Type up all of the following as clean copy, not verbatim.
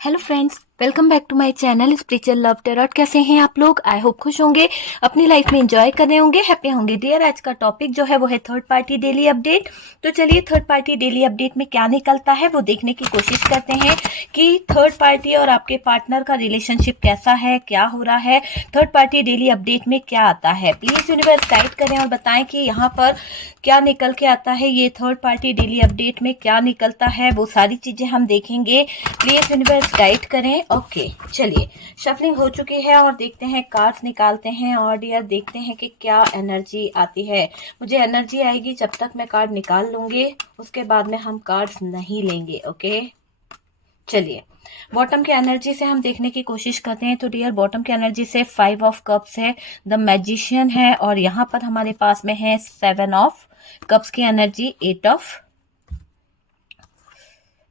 Hello friends, welcome back to my channel spiritual love tarot. कैसे हैं आप लोग? आई होप खुश होंगे, अपनी लाइफ में एंजॉय कर रहे होंगे, हैप्पी होंगे। डियर, आज का टॉपिक जो है वो है थर्ड पार्टी डेली अपडेट। तो चलिए थर्ड पार्टी डेली अपडेट में क्या निकलता है वो देखने की कोशिश करते हैं कि थर्ड पार्टी और आपके पार्टनर का रिलेशनशिप कैसा है, क्या हो रहा है, थर्ड पार्टी डेली अपडेट में क्या आता है। प्लीज यूनिवर्स गाइड करें और बताएं कि यहाँ पर क्या निकल के आता है, ये थर्ड पार्टी डेली अपडेट में क्या निकलता है, वो सारी चीजें हम देखेंगे। प्लीज यूनिवर्स गाइड करें। ओके, चलिए शफलिंग हो चुकी है और देखते हैं, कार्ड्स निकालते हैं और डियर देखते हैं कि क्या एनर्जी आती है। मुझे एनर्जी आएगी जब तक मैं कार्ड निकाल लूंगी, उसके बाद में हम कार्ड्स नहीं लेंगे। ओके, चलिए बॉटम के एनर्जी से हम देखने की कोशिश करते हैं। तो डियर बॉटम के एनर्जी से 5 ऑफ कप्स है, द मैजिशियन है और यहाँ पर हमारे पास में है 7 ऑफ कप्स की एनर्जी, 8 ऑफ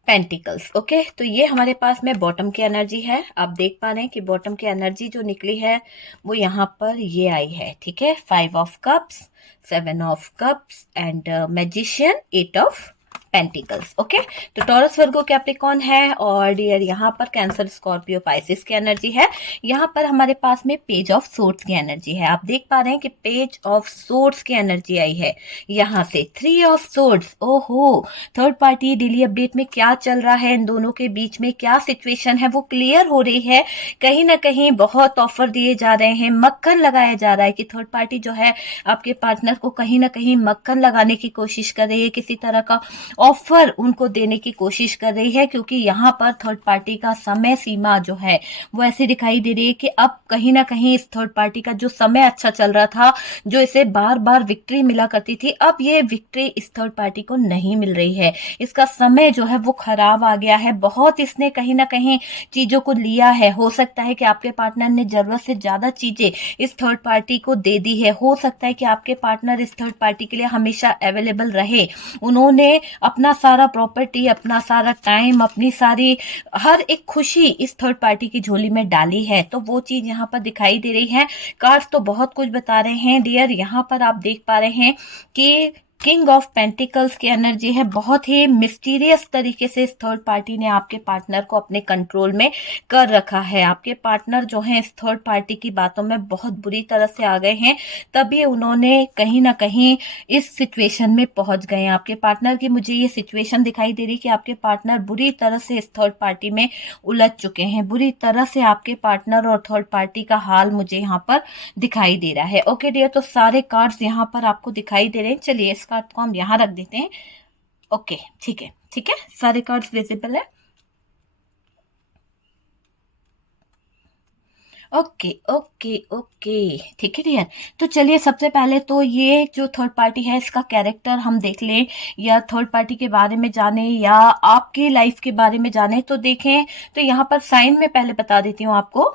पेंटिकल्स। ओके, तो ये हमारे पास में बॉटम की एनर्जी है। आप देख पा रहे हैं कि बॉटम की एनर्जी जो निकली है वो यहाँ पर ये आई है। ठीक है, 5 of cups, 7 of cups and magician, 8 of pentacles. Okay, तो टॉरस, वर्गो, कैप्रिकॉर्न है और डियर यहाँ पर कैंसर, स्कॉर्पियो, पाइसिस की एनर्जी है। यहाँ पर हमारे पास में पेज ऑफ सोर्ड्स की एनर्जी है। आप देख पा रहे हैं कि पेज ऑफ सोर्ड्स की एनर्जी आई है यहाँ से, 3 ऑफ सोर्ड्स। ओहो, थर्ड पार्टी डेली अपडेट में क्या चल रहा है, इन दोनों के बीच में क्या सिचुएशन है वो क्लियर हो रही है। कहीं ना कहीं बहुत ऑफर दिए जा रहे हैं, मक्खन लगाया जा रहा है कि थर्ड पार्टी जो है आपके पार्टनर को कहीं ना कहीं मक्खन लगाने की कोशिश कर रही है, किसी तरह का ऑफर उनको देने की कोशिश कर रही है। क्योंकि यहाँ पर थर्ड पार्टी का समय सीमा जो है वो ऐसी दिखाई दे रही है कि अब कहीं ना कहीं इस थर्ड पार्टी का जो समय अच्छा चल रहा था, जो इसे बार बार विक्ट्री मिला करती थी, अब ये विक्ट्री इस थर्ड पार्टी को नहीं मिल रही है। इसका समय जो है वो खराब आ गया है। बहुत इसने कहीं ना कहीं चीजों को लिया है। हो सकता है कि आपके पार्टनर ने जरूरत से ज्यादा चीजें इस थर्ड पार्टी को दे दी है। हो सकता है कि आपके पार्टनर इस थर्ड पार्टी के लिए हमेशा अवेलेबल रहे। उन्होंने अपना सारा प्रॉपर्टी, अपना सारा टाइम, अपनी सारी हर एक खुशी इस थर्ड पार्टी की झोली में डाली है। तो वो चीज यहाँ पर दिखाई दे रही है। कार्ड्स तो बहुत कुछ बता रहे हैं डियर। यहाँ पर आप देख पा रहे हैं कि किंग ऑफ पेंटिकल्स की एनर्जी है। बहुत ही मिस्टीरियस तरीके से इस थर्ड पार्टी ने आपके पार्टनर को अपने कंट्रोल में कर रखा है। आपके पार्टनर जो हैं इस थर्ड पार्टी की बातों में बहुत बुरी तरह से आ गए हैं, तभी उन्होंने कहीं ना कहीं इस सिचुएशन में पहुंच गए हैं। आपके पार्टनर की मुझे ये सिचुएशन दिखाई दे रही कि आपके पार्टनर बुरी तरह से इस थर्ड पार्टी में उलझ चुके हैं। बुरी तरह से आपके पार्टनर और थर्ड पार्टी का हाल मुझे यहाँ पर दिखाई दे रहा है। ओके डियर, तो सारे कार्ड्स यहाँ पर आपको दिखाई दे रहे हैं। चलिए इस कार्ड को हम यहाँ रख देते हैं। ओके, ठीक है, ठीक है, सारे कार्ड्स विजिबल है। ओके ओके ओके, ठीक है डियर। तो चलिए सबसे पहले तो ये जो थर्ड पार्टी है इसका कैरेक्टर हम देख लें, या थर्ड पार्टी के बारे में जाने या आपकी लाइफ के बारे में जाने। तो देखें, तो यहाँ पर साइन में पहले बता देती हूँ आपको।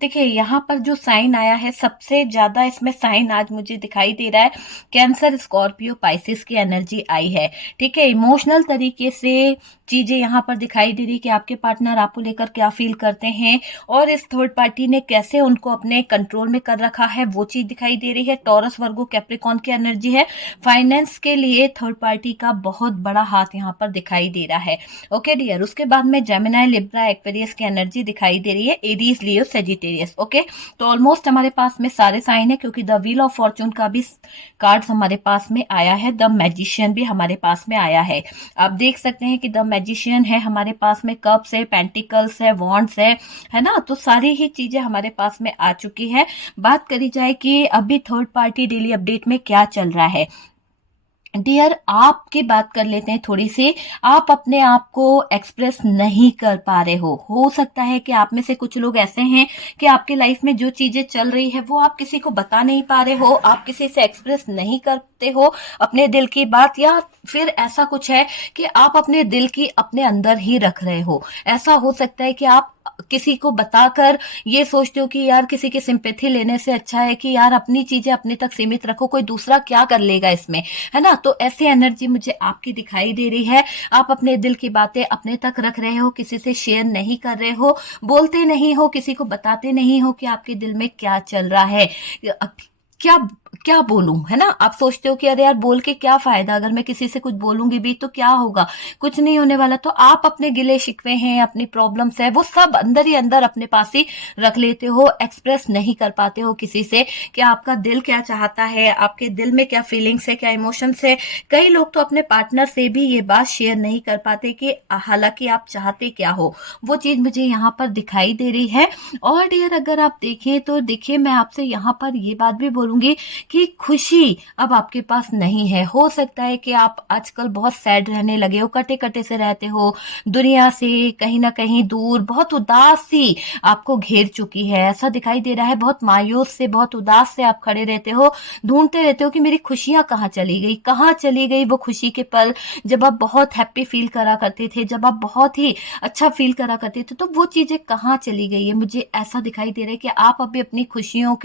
देखिए यहाँ पर जो साइन आया है, सबसे ज्यादा इसमें साइन आज मुझे दिखाई दे रहा है कैंसर, स्कॉर्पियो, पाइसिस की एनर्जी आई है। ठीक है, इमोशनल तरीके से चीजें यहाँ पर दिखाई दे रही कि आपके पार्टनर आपको लेकर क्या फील करते हैं और इस थर्ड पार्टी ने कैसे उनको अपने कंट्रोल में कर रखा है, वो चीज दिखाई दे रही है। टॉरस, वर्गो, कैप्रिकॉर्न की एनर्जी है। फाइनेंस के लिए थर्ड पार्टी का बहुत बड़ा हाथ यहाँ पर दिखाई दे रहा है। ओके डियर, उसके बाद में जेमिनी, लिब्रा, एक्वेरियस की एनर्जी दिखाई दे रही है। एरीज, लियो, सेजिटेरियस। ओके, तो ऑलमोस्ट हमारे पास में सारे साइन है, क्योंकि द व्हील ऑफ फॉर्चून का भी कार्ड हमारे पास में आया है, द मैजिशियन भी हमारे पास में आया है। आप देख सकते हैं कि द मैजिशियन है हमारे पास में, कप्स है, पेंटिकल्स है, वॉन्ड्स है ना। तो सारी ही चीजें हमारे पास में आ चुकी है। बात करी जाए कि अभी थर्ड पार्टी डेली अपडेट में क्या चल रहा है डियर, आपकी बात कर लेते हैं थोड़ी सी। आप अपने आप को एक्सप्रेस नहीं कर पा रहे हो सकता है कि आप में से कुछ लोग ऐसे हैं कि आपकी लाइफ में जो चीजें चल रही है वो आप किसी को बता नहीं पा रहे हो, आप किसी से एक्सप्रेस नहीं करते हो अपने दिल की बात, या फिर ऐसा कुछ है कि आप अपने दिल की अपने अंदर ही रख रहे हो। ऐसा हो सकता है कि आप किसी को बताकर ये सोचते हो कि यार किसी की सिंपैथी लेने से अच्छा है कि यार अपनी चीजें अपने तक सीमित रखो, कोई दूसरा क्या कर लेगा इसमें, है ना। तो ऐसी एनर्जी मुझे आपकी दिखाई दे रही है। आप अपने दिल की बातें अपने तक रख रहे हो, किसी से शेयर नहीं कर रहे हो, बोलते नहीं हो, किसी को बताते नहीं हो कि आपके दिल में क्या चल रहा है, क्या क्या बोलूं, है ना। आप सोचते हो कि अरे यार बोल के क्या फायदा, अगर मैं किसी से कुछ बोलूंगी भी तो क्या होगा, कुछ नहीं होने वाला। तो आप अपने गिले शिकवे हैं, अपनी प्रॉब्लम्स है, वो सब अंदर ही अंदर अपने पास ही रख लेते हो, एक्सप्रेस नहीं कर पाते हो किसी से कि आपका दिल क्या चाहता है, आपके दिल में क्या फीलिंग्स है, क्या इमोशंस है। कई लोग तो अपने पार्टनर से भी ये बात शेयर नहीं कर पाते कि हालांकि आप चाहते क्या हो। वो चीज मुझे यहाँ पर दिखाई दे रही है। और डियर अगर आप देखें तो देखिए, मैं आपसे यहाँ पर ये बात भी बोलूंगी कि खुशी अब आपके पास नहीं है। हो सकता है कि आप आजकल बहुत सैड रहने लगे हो, कटे कटे से रहते हो, दुनिया से कहीं ना कहीं दूर, बहुत उदास सी आपको घेर चुकी है, ऐसा दिखाई दे रहा है। बहुत मायूस से, बहुत उदास से आप खड़े रहते हो, ढूंढते रहते हो कि मेरी खुशियां कहाँ चली गई, कहाँ चली गई वो खुशी के पल जब आप बहुत हैप्पी फील करा करते थे, जब आप बहुत ही अच्छा फील करा करते थे, तो वो चीजें कहाँ चली गई है। मुझे ऐसा दिखाई दे रहा है कि आप अभी अपनी खुशियों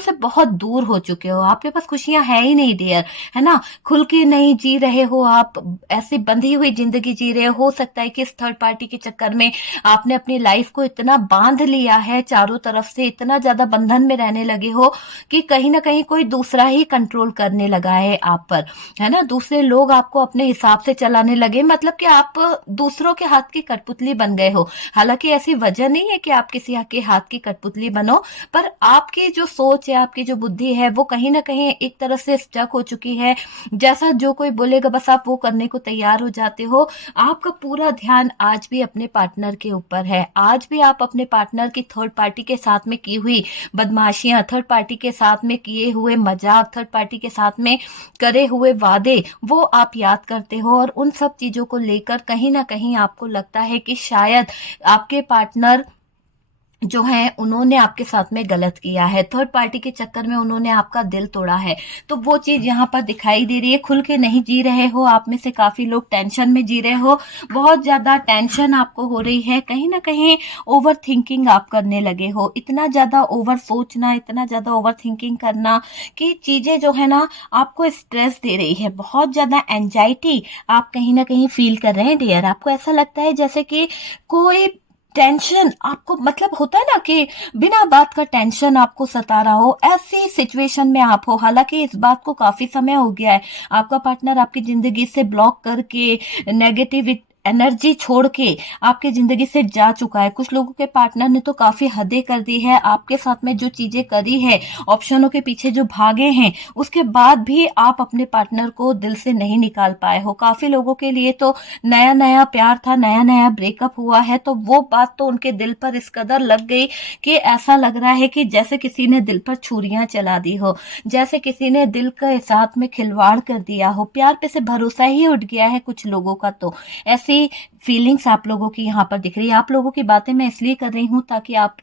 से बहुत दूर हो चुके हो। आपके पास खुशियां है ही नहीं डियर, है ना। खुल के नहीं जी रहे हो आप, ऐसी बंधी हुई जिंदगी जी रहे हो सकता है कि इस थर्ड पार्टी के चक्कर में आपने अपनी लाइफ को इतना बांध लिया है, चारों तरफ से इतना ज्यादा बंधन में रहने लगे हो कि कहीं ना कहीं कोई दूसरा ही कंट्रोल करने लगा है आप पर, है ना। दूसरे लोग आपको अपने हिसाब से चलाने लगे, मतलब कि आप दूसरों के हाथ की कठपुतली बन गए हो। हालांकि ऐसी वजह नहीं है कि आप किसी के हाथ की कठपुतली बनो, पर आपकी जो सोच है, आपकी जो बुद्धि है, वो कहीं ना कहीं एक तरह से स्टक हो चुकी है। जैसा जो कोई बोलेगा बस आप वो करने को तैयार हो जाते हो। आपका पूरा ध्यान आज भी अपने पार्टनर के ऊपर है। आज भी आप अपने पार्टनर की थर्ड पार्टी के साथ में की हुई बदमाशियां, थर्ड पार्टी के साथ में किए हुए मजाक, थर्ड पार्टी के साथ में करे हुए वादे, वो आप याद करते हो। और उन सब चीजों को लेकर कहीं ना कहीं आपको लगता है कि शायद आपके पार्टनर जो है उन्होंने आपके साथ में गलत किया है, थर्ड पार्टी के चक्कर में उन्होंने आपका दिल तोड़ा है। तो वो चीज यहाँ पर दिखाई दे रही है। खुल के नहीं जी रहे हो, आप में से काफी लोग टेंशन में जी रहे हो, बहुत ज्यादा टेंशन आपको हो रही है। कहीं ना कहीं ओवर थिंकिंग आप करने लगे हो, इतना ज्यादा ओवर सोचना, इतना ज्यादा ओवर थिंकिंग करना कि चीजें जो है ना आपको स्ट्रेस दे रही है, बहुत ज्यादा एंजाइटी आप कहीं ना कहीं फील कर रहे हैं डियर। आपको ऐसा लगता है जैसे कि कोई टेंशन आपको, मतलब होता है ना कि बिना बात का टेंशन आपको सता रहा हो, ऐसी सिचुएशन में आप हो। हालांकि इस बात को काफी समय हो गया है, आपका पार्टनर आपकी जिंदगी से ब्लॉक करके, नेगेटिव एनर्जी छोड़ के आपकी जिंदगी से जा चुका है। कुछ लोगों के पार्टनर ने तो काफी हदें कर दी है, आपके साथ में जो चीजें करी है, ऑप्शनों के पीछे जो भागे हैं, उसके बाद भी आप अपने पार्टनर को दिल से नहीं निकाल पाए हो। काफी लोगों के लिए तो नया नया प्यार था, नया नया ब्रेकअप हुआ है, तो वो बात तो उनके दिल पर इस कदर लग गई कि ऐसा लग रहा है कि जैसे किसी ने दिल पर छुरियां चला दी हो, जैसे किसी ने दिल के साथ में खिलवाड़ कर दिया हो। प्यार पे से भरोसा ही उठ गया है कुछ लोगों का। तो ऐसी फीलिंग्स आप लोगों की यहाँ पर दिख रही है। आप लोगों की बातें मैं इसलिए कर रही हूँ ताकि आप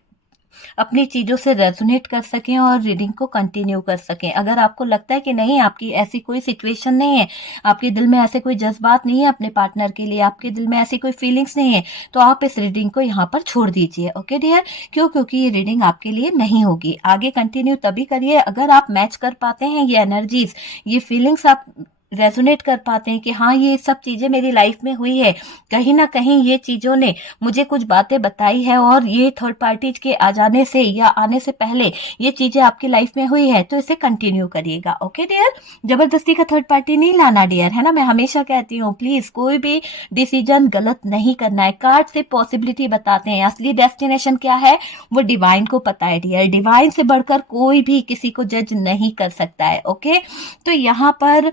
अपनी चीजों से रेजोनेट कर सकें और रीडिंग को कंटिन्यू कर सकें। अगर आपको लगता है कि नहीं, आपकी ऐसी कोई सिचुएशन नहीं है, आपके दिल में ऐसे कोई जज्बात नहीं है अपने पार्टनर के लिए, आपके दिल में ऐसी कोई फीलिंग्स नहीं है, तो आप इस रीडिंग को यहाँ पर छोड़ दीजिए। ओके डियर, क्यों? क्योंकि ये रीडिंग आपके लिए नहीं होगी। आगे कंटिन्यू तभी करिए अगर आप मैच कर पाते हैं ये एनर्जीज, ये फीलिंग्स आप रेजोनेट कर पाते हैं कि हाँ ये सब चीजें मेरी लाइफ में हुई है, कहीं ना कहीं ये चीजों ने मुझे कुछ बातें बताई है, और ये थर्ड पार्टी के आ जाने से या आने से पहले ये चीजें आपकी लाइफ में हुई है, तो इसे कंटिन्यू करिएगा। ओके डियर, जबरदस्ती का थर्ड पार्टी नहीं लाना डियर, है ना। मैं हमेशा कहती हूँ प्लीज कोई भी डिसीजन गलत नहीं करना है। कार्ड से पॉसिबिलिटी बताते हैं, असली डेस्टिनेशन क्या है वो डिवाइन को पता है डियर। डिवाइन से बढ़कर कोई भी किसी को जज नहीं कर सकता है। ओके, तो यहाँ पर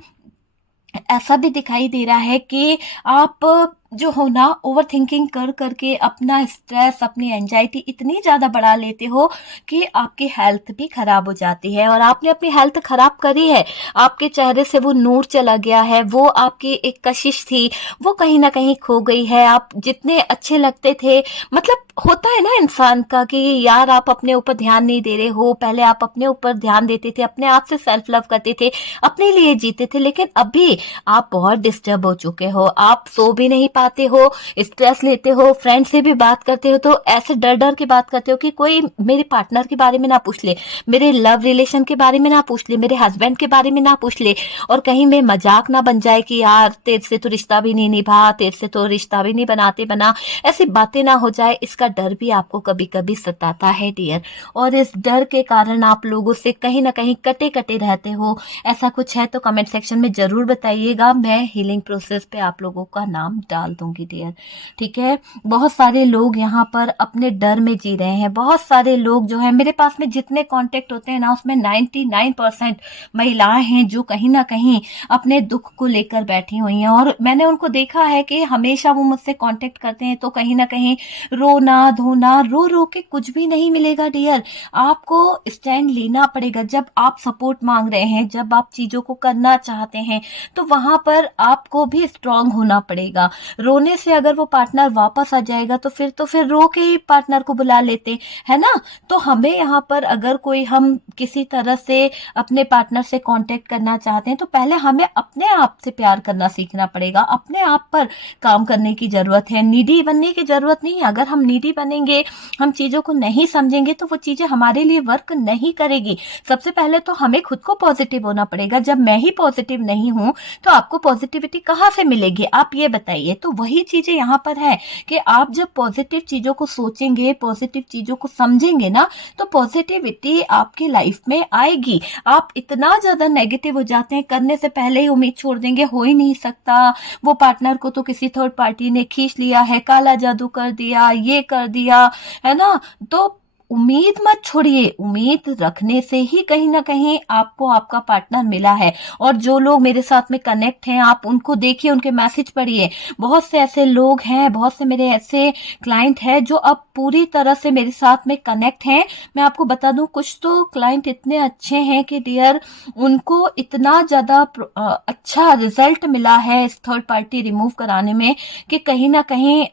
ऐसा भी दिखाई दे रहा है कि आप जो हो ना ओवर थिंकिंग कर करके अपना स्ट्रेस, अपनी एंजाइटी इतनी ज्यादा बढ़ा लेते हो कि आपकी हेल्थ भी खराब हो जाती है। और आपने अपनी हेल्थ खराब करी है, आपके चेहरे से वो नूर चला गया है, वो आपकी एक कशिश थी वो कहीं ना कहीं खो गई है। आप जितने अच्छे लगते थे, मतलब होता है ना इंसान का कि यार आप अपने ऊपर ध्यान नहीं दे रहे हो। पहले आप अपने ऊपर ध्यान देते थे, अपने आप से सेल्फ लव करते थे, अपने लिए जीते थे, लेकिन अभी आप बहुत डिस्टर्ब हो चुके हो। आप सो भी नहीं आते हो, स्ट्रेस लेते हो, फ्रेंड से भी बात करते हो तो ऐसे डर डर के बात करते हो कि कोई मेरे पार्टनर के बारे में ना पूछ ले, मेरे लव रिलेशन के बारे में ना पूछ ले, मेरे हस्बैंड के बारे में ना पूछ ले, और कहीं में मजाक ना बन जाए कि यार तेरे से तो रिश्ता भी नहीं निभा, तेरे से तो रिश्ता भी नहीं बनाते बना, ऐसी बातें ना हो जाए, इसका डर भी आपको कभी कभी सताता है डियर। और इस डर के कारण आप लोगों से कहीं ना कहीं कटे कटे रहते हो। ऐसा कुछ है तो कमेंट सेक्शन में जरूर बताइएगा, मैं हीलिंग प्रोसेस पे आप लोगों का नाम डाल दूंगी डियर, ठीक है। बहुत सारे लोग यहाँ पर अपने डर में जी रहे हैं। बहुत सारे लोग जो है मेरे पास में जितने कांटेक्ट होते हैं ना, उसमें 99% महिलाएं हैं जो कहीं ना कहीं अपने दुख को लेकर बैठी हुई हैं। और मैंने उनको देखा है कि हमेशा वो मुझसे कांटेक्ट करते हैं तो कहीं ना कहीं रोना धोना, रो रो के कुछ भी नहीं मिलेगा डियर। आपको स्टैंड लेना पड़ेगा। जब आप सपोर्ट मांग रहे हैं, जब आप चीजों को करना चाहते हैं, तो वहां पर आपको भी स्ट्रांग होना पड़ेगा। रोने से अगर वो पार्टनर वापस आ जाएगा तो फिर रो के ही पार्टनर को बुला लेते है ना। तो हमें यहाँ पर अगर कोई हम किसी तरह से अपने पार्टनर से कांटेक्ट करना चाहते हैं तो पहले हमें अपने आप से प्यार करना सीखना पड़ेगा। अपने आप पर काम करने की जरूरत है, नीडी बनने की जरूरत नहीं है। अगर हम नीडी बनेंगे, हम चीजों को नहीं समझेंगे तो वो चीजें हमारे लिए वर्क नहीं करेगी। सबसे पहले तो हमें खुद को पॉजिटिव होना पड़ेगा। जब मैं ही पॉजिटिव नहीं हूं तो आपको पॉजिटिविटी कहाँ से मिलेगी, आप ये बताइए। तो वही चीजें यहाँ पर है कि आप जब पॉजिटिव चीजों को सोचेंगे, पॉजिटिव चीजों को समझेंगे ना, तो पॉजिटिविटी आपकी लाइफ में आएगी। आप इतना ज्यादा नेगेटिव हो जाते हैं, करने से पहले ही उम्मीद छोड़ देंगे, हो ही नहीं सकता, वो पार्टनर को तो किसी थर्ड पार्टी ने खींच लिया है, काला जादू कर दिया, ये कर दिया, है ना। तो उम्मीद मत छोड़िए, उम्मीद रखने से ही कहीं ना कहीं आपको आपका पार्टनर मिला है। और जो लोग मेरे साथ में कनेक्ट हैं, आप उनको देखिए, उनके मैसेज पढ़िए। बहुत से ऐसे लोग हैं, बहुत से मेरे ऐसे क्लाइंट हैं जो अब पूरी तरह से मेरे साथ में कनेक्ट हैं। मैं आपको बता दूं, कुछ तो क्लाइंट इतने अच्छे हैं कि डियर उनको इतना ज्यादा अच्छा रिजल्ट मिला है इस थर्ड पार्टी रिमूव कराने में कि कहीं ना कहीं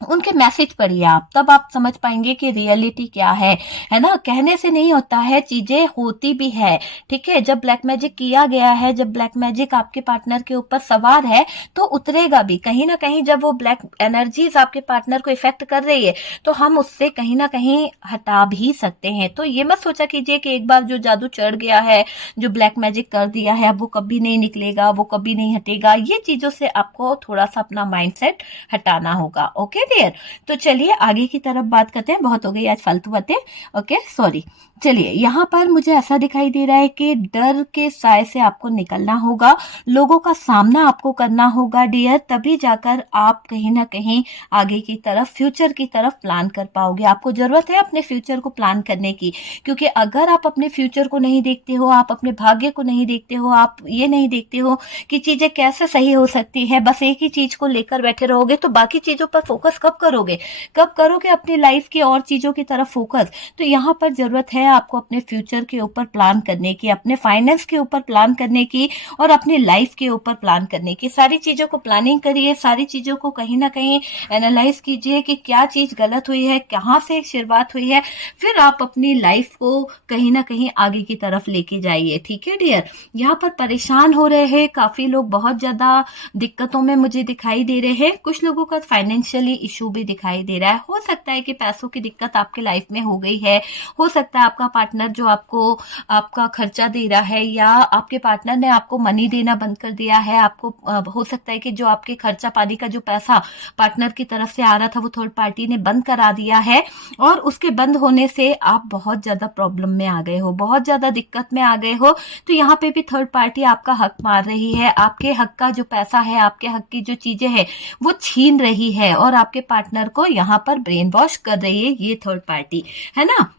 उनके मैसेज पढ़िए आप, तब आप समझ पाएंगे कि रियलिटी क्या है ना। कहने से नहीं होता है, चीजें होती भी है, ठीक है। जब ब्लैक मैजिक किया गया है, जब ब्लैक मैजिक आपके पार्टनर के ऊपर सवार है तो उतरेगा भी कहीं ना कहीं। जब वो ब्लैक एनर्जीज आपके पार्टनर को इफेक्ट कर रही है तो हम उससे कहीं ना कहीं हटा भी सकते हैं। तो ये मत सोचा कीजिए कि एक बार जो जादू चढ़ गया है, जो ब्लैक मैजिक कर दिया है, अब वो कभी नहीं निकलेगा, वो कभी नहीं हटेगा। ये चीजों से आपको थोड़ा सा अपना माइंडसेट हटाना होगा, ओके डियर। तो चलिए आगे की तरफ बात करते हैं, बहुत हो गई आज फालतू बातें, ओके सॉरी। चलिए यहाँ पर मुझे ऐसा दिखाई दे रहा है कि डर के साए से आपको निकलना होगा, लोगों का सामना आपको करना होगा डियर, तभी जाकर आप कहीं ना कहीं आगे की तरफ, फ्यूचर की तरफ प्लान कर पाओगे। आपको जरूरत है अपने फ्यूचर को प्लान करने की, क्योंकि अगर आप अपने फ्यूचर को नहीं देखते हो, आप अपने भाग्य को नहीं देखते हो, आप ये नहीं देखते हो कि चीजें कैसे सही हो सकती है, बस एक ही चीज को लेकर बैठे रहोगे तो बाकी चीजों पर फोकस कब करोगे, कब करोगे अपनी लाइफ की और चीजों की तरफ फोकस। तो यहाँ पर जरूरत है आपको अपने फ्यूचर के ऊपर प्लान करने की, अपने फाइनेंस के ऊपर प्लान करने की और अपनी लाइफ के ऊपर प्लान करने की। सारी चीजों को प्लानिंग करिए, सारी चीजों को कहीं ना कहीं एनालाइज कीजिए कि क्या चीज गलत हुई है, कहाँ से शुरुआत हुई है, फिर आप अपनी लाइफ को कहीं ना कहीं आगे की तरफ लेके जाइए, ठीक है डियर। यहाँ पर परेशान हो रहे हैं काफी लोग, बहुत ज्यादा दिक्कतों में मुझे दिखाई दे रहे हैं। कुछ लोगों का फाइनेंशियली इशू भी दिखाई दे रहा है। हो सकता है कि पैसों की दिक्कत आपके लाइफ में हो गई है, हो सकता है आपका पार्टनर जो आपको आपका खर्चा दे रहा है, या आपके पार्टनर ने आपको मनी देना बंद कर दिया है। आपको हो सकता है कि जो आपके खर्चा पानी का जो पैसा पार्टनर की तरफ से आ रहा था वो थर्ड पार्टी ने बंद करा दिया है, और उसके बंद होने से आप बहुत ज्यादा प्रॉब्लम में आ गए हो, बहुत ज्यादा दिक्कत में आ गए हो। तो यहाँ पे भी थर्ड पार्टी आपका हक मार रही है, आपके हक का जो पैसा है, आपके हक की जो चीजें हैं वो छीन रही है, और आपके पार्टनर को यहाँ पर ब्रेन वॉश कर रही है ये थर्ड पार्टी, है ना।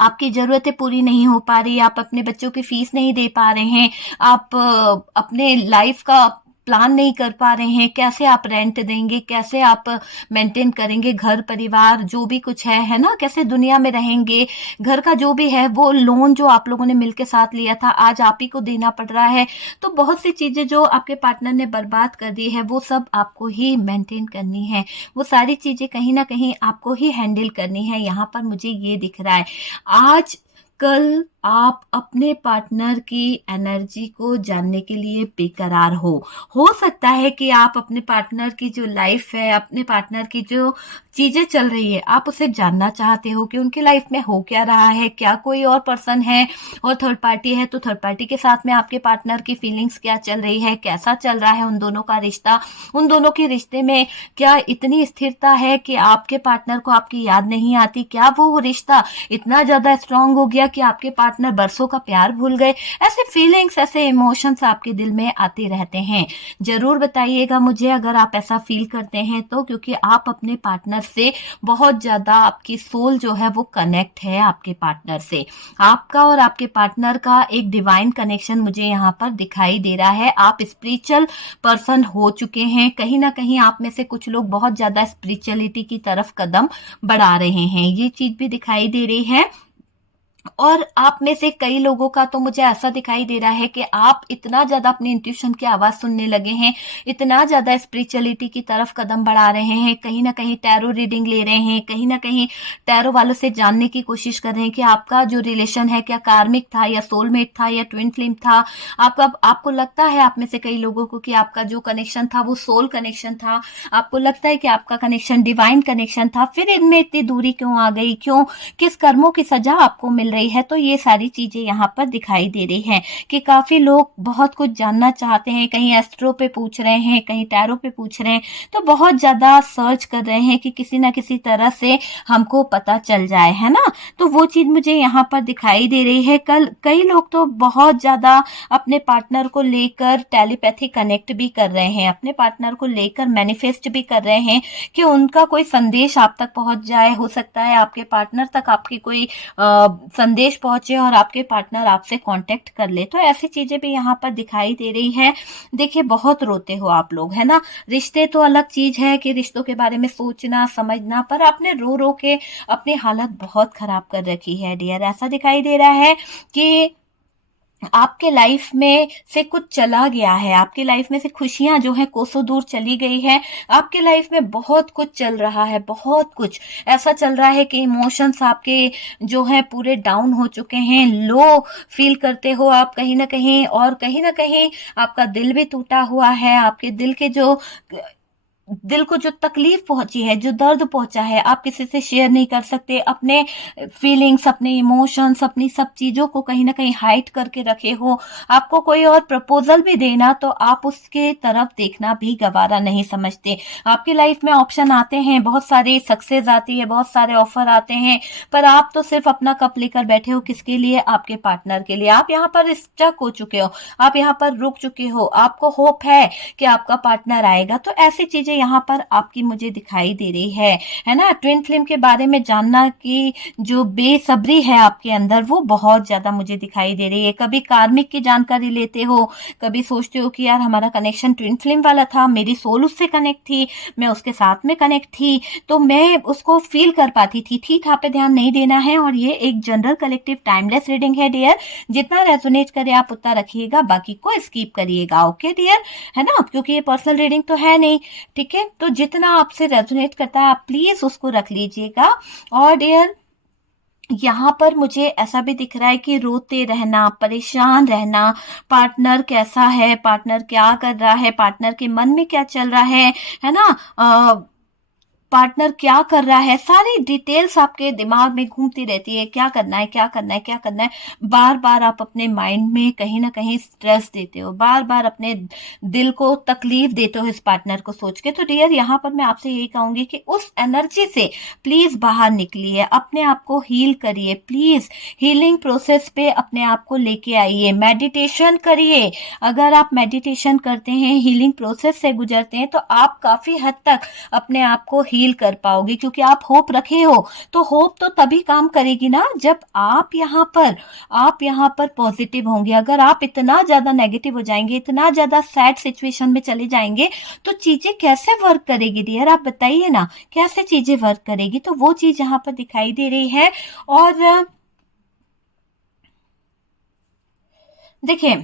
आपकी जरूरतें पूरी नहीं हो पा रही, आप अपने बच्चों की फीस नहीं दे पा रहे हैं, आप अपने लाइफ का प्लान नहीं कर पा रहे हैं, कैसे आप रेंट देंगे, कैसे आप मेंटेन करेंगे घर परिवार जो भी कुछ है ना, कैसे दुनिया में रहेंगे, घर का जो भी है वो लोन जो आप लोगों ने मिलके साथ लिया था आज आप ही को देना पड़ रहा है। तो बहुत सी चीजें जो आपके पार्टनर ने बर्बाद कर दी है वो सब आपको ही मेंटेन करनी है, वो सारी चीजें कहीं ना कहीं आपको ही हैंडल करनी है। यहाँ पर मुझे ये दिख रहा है आज कल आप अपने पार्टनर की एनर्जी को जानने के लिए बेकरार हो सकता है कि आप अपने पार्टनर की जो लाइफ है, अपने पार्टनर की जो चीजें चल रही है, आप उसे जानना चाहते हो कि उनकी लाइफ में हो क्या रहा है, क्या कोई और पर्सन है और थर्ड पार्टी है, तो थर्ड पार्टी के साथ में आपके पार्टनर की फीलिंग्स क्या चल रही है, कैसा चल रहा है उन दोनों का रिश्ता, उन दोनों के रिश्ते में क्या इतनी स्थिरता है कि आपके पार्टनर को आपकी याद नहीं आती, क्या वो रिश्ता इतना ज्यादा स्ट्रांग हो गया कि आपके पार्टनर बरसों का प्यार भूल गए। ऐसे फीलिंग्स, ऐसे इमोशंस आपके दिल में आते रहते हैं। जरूर बताइएगा मुझे अगर आप ऐसा फील करते हैं तो, क्योंकि आप अपने पार्टनर से बहुत ज्यादा, आपकी सोल जो है वो कनेक्ट है आपके पार्टनर से। आपका और आपके पार्टनर का एक डिवाइन कनेक्शन मुझे यहाँ पर दिखाई दे रहा है। आप स्पिरिचुअल पर्सन हो चुके हैं, कहीं ना कहीं आप में से कुछ लोग बहुत ज्यादा स्पिरिचुअलिटी की तरफ कदम बढ़ा रहे हैं, ये चीज भी दिखाई दे रही है। और आप में से कई लोगों का तो मुझे ऐसा दिखाई दे रहा है कि आप इतना ज्यादा अपनी इंट्यूशन की आवाज सुनने लगे हैं, इतना ज्यादा स्पिरिचुअलिटी की तरफ कदम बढ़ा रहे हैं, कहीं ना कहीं टैरो रीडिंग ले रहे हैं, कहीं ना कहीं टैरो वालों से जानने की कोशिश कर रहे हैं कि आपका जो रिलेशन है क्या कार्मिक था या सोलमेट था या ट्विन फ्लेम था। आपको लगता है, आप में से कई लोगों को, कि आपका जो कनेक्शन था वो सोल कनेक्शन था, आपको लगता है कि आपका कनेक्शन डिवाइन कनेक्शन था, फिर इनमें इतनी दूरी क्यों आ गई, क्यों, किस कर्मों की सजा आपको मिल रही है। तो ये सारी चीजें यहाँ पर दिखाई दे रही हैं कि काफी लोग बहुत कुछ जानना चाहते हैं, कहीं एस्ट्रो पे पूछ रहे हैं, कहीं टैरो पे पूछ रहे हैं, तो बहुत ज्यादा सर्च कर रहे हैं कि किसी ना किसी तरह से हमको पता चल जाए, है ना। तो वो चीज मुझे यहाँ पर दिखाई दे रही है। कल कई लोग तो बहुत ज्यादा अपने पार्टनर को लेकर टेलीपैथी कनेक्ट भी कर रहे हैं, अपने पार्टनर को लेकर मैनिफेस्ट भी कर रहे हैं कि उनका कोई संदेश आप तक पहुंच जाए। हो सकता है आपके पार्टनर तक आपकी कोई संदेश पहुंचे और आपके पार्टनर आपसे कांटेक्ट कर ले, तो ऐसी चीजें भी यहाँ पर दिखाई दे रही है। देखिए, बहुत रोते हो आप लोग, है ना। रिश्ते तो अलग चीज है कि रिश्तों के बारे में सोचना समझना, पर आपने रो रो के अपनी हालत बहुत खराब कर रखी है डियर। ऐसा दिखाई दे रहा है कि आपके लाइफ में से कुछ चला गया है, आपकी लाइफ में से खुशियां जो है कोसों दूर चली गई है। आपके लाइफ में बहुत कुछ चल रहा है, बहुत कुछ ऐसा चल रहा है कि इमोशंस आपके जो है पूरे डाउन हो चुके हैं, लो फील करते हो आप कहीं ना कहीं, और कहीं ना कहीं आपका दिल भी टूटा हुआ है। आपके दिल को जो तकलीफ पहुंची है, जो दर्द पहुंचा है, आप किसी से शेयर नहीं कर सकते। अपने फीलिंग्स, अपने इमोशंस, अपनी सब चीजों को कहीं ना कहीं हाइड करके रखे हो। आपको कोई और प्रपोजल भी देना तो आप उसके तरफ देखना भी गवारा नहीं समझते। आपकी लाइफ में ऑप्शन आते हैं, बहुत सारी सक्सेस आती है, बहुत सारे ऑफर आते हैं, पर आप तो सिर्फ अपना कप लेकर बैठे हो। किसके लिए? आपके पार्टनर के लिए। आप यहाँ पर स्टक हो चुके हो, आप यहाँ पर रुक चुके हो, आपको होप है कि आपका पार्टनर आएगा। तो ऐसी चीजें यहाँ पर आपकी मुझे दिखाई दे रही है ना। ट्विन फ्लेम के बारे में जानना की जो बेसब्री है आपके अंदर, वो बहुत ज्यादा मुझे दिखाई दे रही है। कभी कार्मिक की जानकारी लेते हो, कभी सोचते हो कि यार हमारा कनेक्शन ट्विन फ्लेम वाला था, मेरी सोल उससे कनेक्ट थी, मैं उसके साथ में कनेक्ट थी, तो मैं उसको फील कर पाती थी। ठीक, आप पे ध्यान नहीं देना है। और ये एक जनरल कलेक्टिव टाइमलेस रीडिंग है डियर, जितना रेजोनेट करे आप उतना रखिएगा, बाकी को स्किप करिएगा। ओके डियर, है ना, क्योंकि ये पर्सनल रीडिंग तो है नहीं। ठीक है, तो जितना आपसे रेजोनेट करता है आप प्लीज उसको रख लीजिएगा। और डियर, यहाँ पर मुझे ऐसा भी दिख रहा है कि रोते रहना, परेशान रहना, पार्टनर कैसा है, पार्टनर क्या कर रहा है, पार्टनर के मन में क्या चल रहा है ना, पार्टनर क्या कर रहा है, सारी डिटेल्स आपके दिमाग में घूमती रहती है। क्या करना है, क्या करना है, क्या करना है। बार बार आप अपने माइंड में कहीं ना कहीं स्ट्रेस देते हो, बार बार अपने दिल को तकलीफ देते हो इस पार्टनर को सोच के। तो डियर, यहाँ पर मैं आपसे यही कहूंगी कि उस एनर्जी से प्लीज बाहर निकलिए, अपने आप को हील करिए। प्लीज हीलिंग प्रोसेस पे अपने आप को लेके आइए, मेडिटेशन करिए। अगर आप मेडिटेशन करते हैं, हीलिंग प्रोसेस से गुजरते हैं, तो आप काफी हद तक अपने आप को हील कर पाओगे, क्योंकि आप होप रखे हो। तो होप तो तभी काम करेगी ना जब आप यहाँ पर पॉजिटिव होंगे। अगर आप इतना ज्यादा नेगेटिव हो जाएंगे, इतना ज्यादा सैड सिचुएशन में चले जाएंगे, तो चीजें कैसे वर्क करेगी डियर, आप बताइए ना, कैसे चीजें वर्क करेगी। तो वो चीज यहाँ पर दिखाई दे रही है। और देखिए,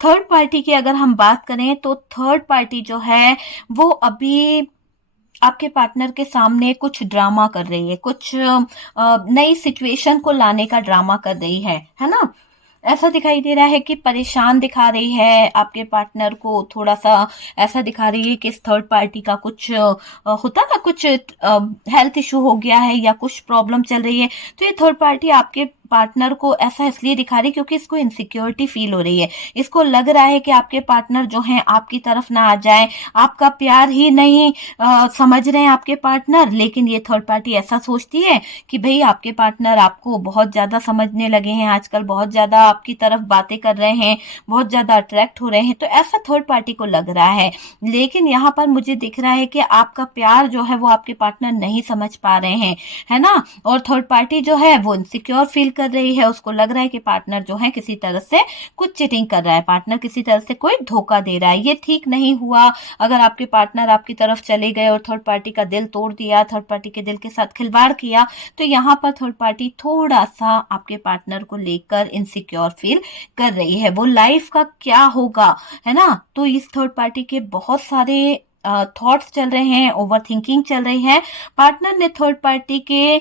थर्ड पार्टी की अगर हम बात करें, तो थर्ड पार्टी जो है वो अभी आपके पार्टनर के सामने कुछ ड्रामा कर रही है, कुछ नई सिचुएशन को लाने का ड्रामा कर रही है ना। ऐसा दिखाई दे रहा है कि परेशान दिखा रही है आपके पार्टनर को, थोड़ा सा ऐसा दिखा रही है कि इस थर्ड पार्टी का कुछ होता ना, कुछ हेल्थ इशू हो गया है या कुछ प्रॉब्लम चल रही है। तो ये थर्ड पार्टी आपके पार्टनर को ऐसा इसलिए दिखा रही है क्योंकि इसको इनसिक्योरिटी फील हो रही है। इसको लग रहा है कि आपके पार्टनर जो हैं आपकी तरफ ना आ जाए, आपका प्यार ही नहीं समझ रहे हैं आपके पार्टनर। लेकिन ये थर्ड पार्टी ऐसा सोचती है कि भाई आपके पार्टनर आपको बहुत ज्यादा समझने लगे हैं आजकल, बहुत ज्यादा आपकी तरफ बातें कर रहे हैं, बहुत ज्यादा अट्रैक्ट हो रहे हैं, तो ऐसा थर्ड पार्टी को लग रहा है। लेकिन यहाँ पर मुझे दिख रहा है कि आपका प्यार जो है वो आपके पार्टनर नहीं समझ पा रहे हैं, है ना। और थर्ड पार्टी जो है वो इनसिक्योर फील कर रही है, उसको लग रहा है कि पार्टनर जो है किसी तरह से कुछ चीटिंग कर रहा है, पार्टनर किसी तरह से कोई धोखा दे रहा है। ये ठीक नहीं हुआ। अगर आपके पार्टनर आपकी तरफ चले गए और थर्ड पार्टी का दिल तोड़ दिया, थर्ड पार्टी के दिल के साथ खिलवाड़ किया, तो यहाँ पर थर्ड पार्टी थोड़ा सा आपके पार्टनर को लेकर इनसिक्योर फील कर रही है। वो लाइफ का क्या होगा, है ना। तो इस थर्ड पार्टी के बहुत सारे थॉट्स चल रहे हैं, ओवर थिंकिंग चल रही है। पार्टनर ने थर्ड पार्टी के,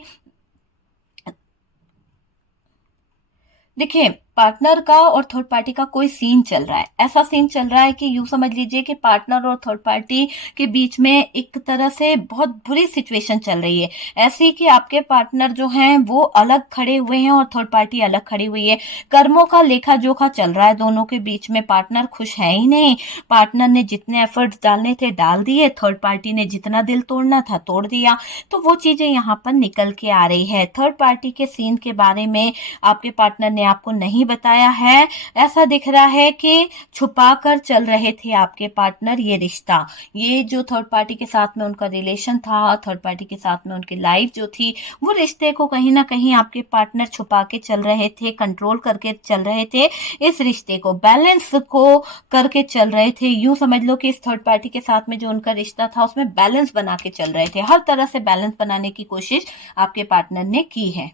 देखिए पार्टनर का और थर्ड पार्टी का कोई सीन चल रहा है। ऐसा सीन चल रहा है कि यूं समझ लीजिए कि पार्टनर और थर्ड पार्टी के बीच में एक तरह से बहुत बुरी सिचुएशन चल रही है। ऐसी कि आपके पार्टनर जो हैं वो अलग खड़े हुए हैं और थर्ड पार्टी अलग खड़ी हुई है। कर्मों का लेखा जोखा चल रहा है दोनों के बीच में। पार्टनर खुश है ही नहीं। पार्टनर ने जितने एफर्ट्स डालने थे डाल दिए, थर्ड पार्टी ने जितना दिल तोड़ना था तोड़ दिया। तो वो चीजें यहाँ पर निकल के आ रही है। थर्ड पार्टी के सीन के बारे में आपके पार्टनर ने आपको नहीं बताया है। ऐसा दिख रहा है कि छुपा कर चल रहे थे आपके पार्टनर ये रिश्ता। ये जो थर्ड पार्टी के साथ में उनका रिलेशन था, थर्ड पार्टी के साथ में उनकी लाइफ जो थी, वो रिश्ते को कहीं ना कहीं आपके पार्टनर छुपा के चल रहे थे, कंट्रोल करके चल रहे थे, इस रिश्ते को बैलेंस को करके चल रहे थे। यूं समझ लो कि इस थर्ड पार्टी के साथ में जो उनका रिश्ता था उसमें बैलेंस बना के चल रहे थे। हर तरह से बैलेंस बनाने की कोशिश आपके पार्टनर ने की है।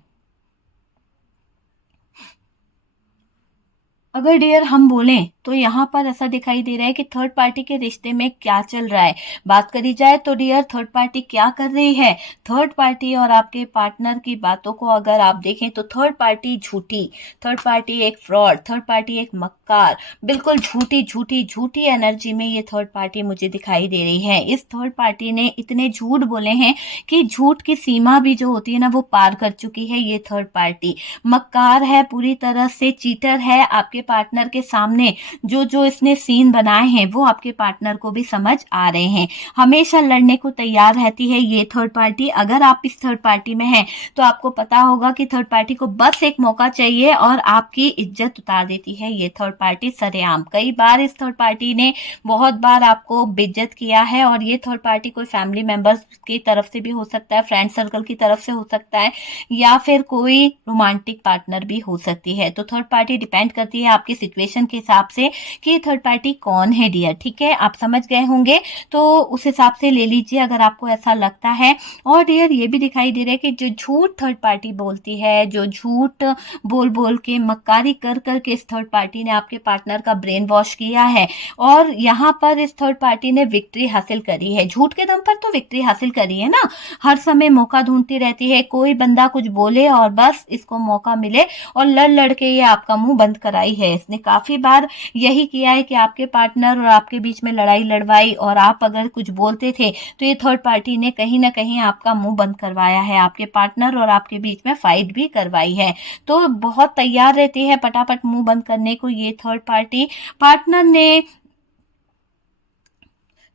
अगर डियर हम बोलें तो यहाँ पर ऐसा दिखाई दे रहा है कि थर्ड पार्टी के रिश्ते में क्या चल रहा है। बात करी जाए तो डियर थर्ड पार्टी क्या कर रही है। थर्ड पार्टी और आपके पार्टनर की बातों को अगर आप देखें तो थर्ड पार्टी झूठी, थर्ड पार्टी एक फ्रॉड, थर्ड पार्टी एक मक्कार, बिल्कुल झूठी झूठी झूठी एनर्जी में ये थर्ड पार्टी मुझे दिखाई दे रही है। इस थर्ड पार्टी ने इतने झूठ बोले हैं कि झूठ की सीमा भी जो होती है ना वो पार कर चुकी है। ये थर्ड पार्टी मक्कार है, पूरी तरह से चीटर है। आपके पार्टनर के सामने जो जो इसने सीन बनाए हैं वो आपके पार्टनर को भी समझ आ रहे हैं। हमेशा लड़ने को तैयार रहती है ये थर्ड पार्टी। अगर आप इस थर्ड पार्टी में हैं तो आपको पता होगा कि थर्ड पार्टी को बस एक मौका चाहिए और आपकी इज्जत उतार देती है ये थर्ड पार्टी सरेआम। कई बार इस थर्ड पार्टी ने बहुत बार आपको बेइज्जत किया है और ये थर्ड पार्टी कोई फैमिली मेंबर्स की तरफ से भी हो सकता है, फ्रेंड सर्कल की तरफ से हो सकता है, या फिर कोई रोमांटिक पार्टनर भी हो सकती है। तो थर्ड पार्टी डिपेंड करती है आपकी सिचुएशन के हिसाब से कि थर्ड पार्टी कौन है डियर। ठीक है, आप समझ गए होंगे तो उस हिसाब से ले लीजिए अगर आपको ऐसा लगता है। और डियर ये भी दिखाई दे रहा है कि जो झूठ थर्ड पार्टी बोलती है, जो झूठ बोल बोल के मक्कारी कर कर के इस थर्ड पार्टी ने आपके पार्टनर का ब्रेन वॉश किया है और यहाँ पर इस थर्ड पार्टी ने विक्ट्री हासिल करी है। झूठ के दम पर तो विक्ट्री हासिल करी है ना। हर समय मौका ढूंढती रहती है, कोई बंदा कुछ बोले और बस इसको मौका मिले और लड़ लड़ के ये आपका मुंह बंद कराई है। इसने काफी बार यही किया है कि आपके पार्टनर और आपके बीच में लड़ाई लड़वाई और आप अगर कुछ बोलते थे तो ये थर्ड पार्टी ने कहीं ना कहीं आपका मुंह बंद करवाया है। आपके पार्टनर और आपके बीच में फाइट भी करवाई है। तो बहुत तैयार रहती है फटाफट मुंह बंद करने को ये थर्ड पार्टी। पार्टनर ने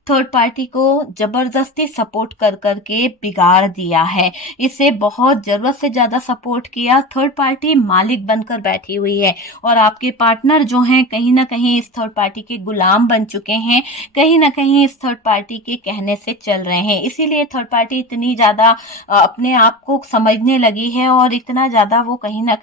थर्ड पार्टी को जबरदस्ती सपोर्ट कर करके बिगाड़ दिया है। इसे बहुत जरूरत से ज्यादा सपोर्ट किया। थर्ड पार्टी मालिक बनकर बैठी हुई है और आपके पार्टनर जो हैं कहीं ना कहीं इस थर्ड पार्टी के गुलाम बन चुके हैं, कहीं ना कहीं इस थर्ड पार्टी के कहने से चल रहे हैं। इसीलिए थर्ड पार्टी इतनी ज्यादा अपने आप को समझने लगी है और इतना ज्यादा वो कहीं ना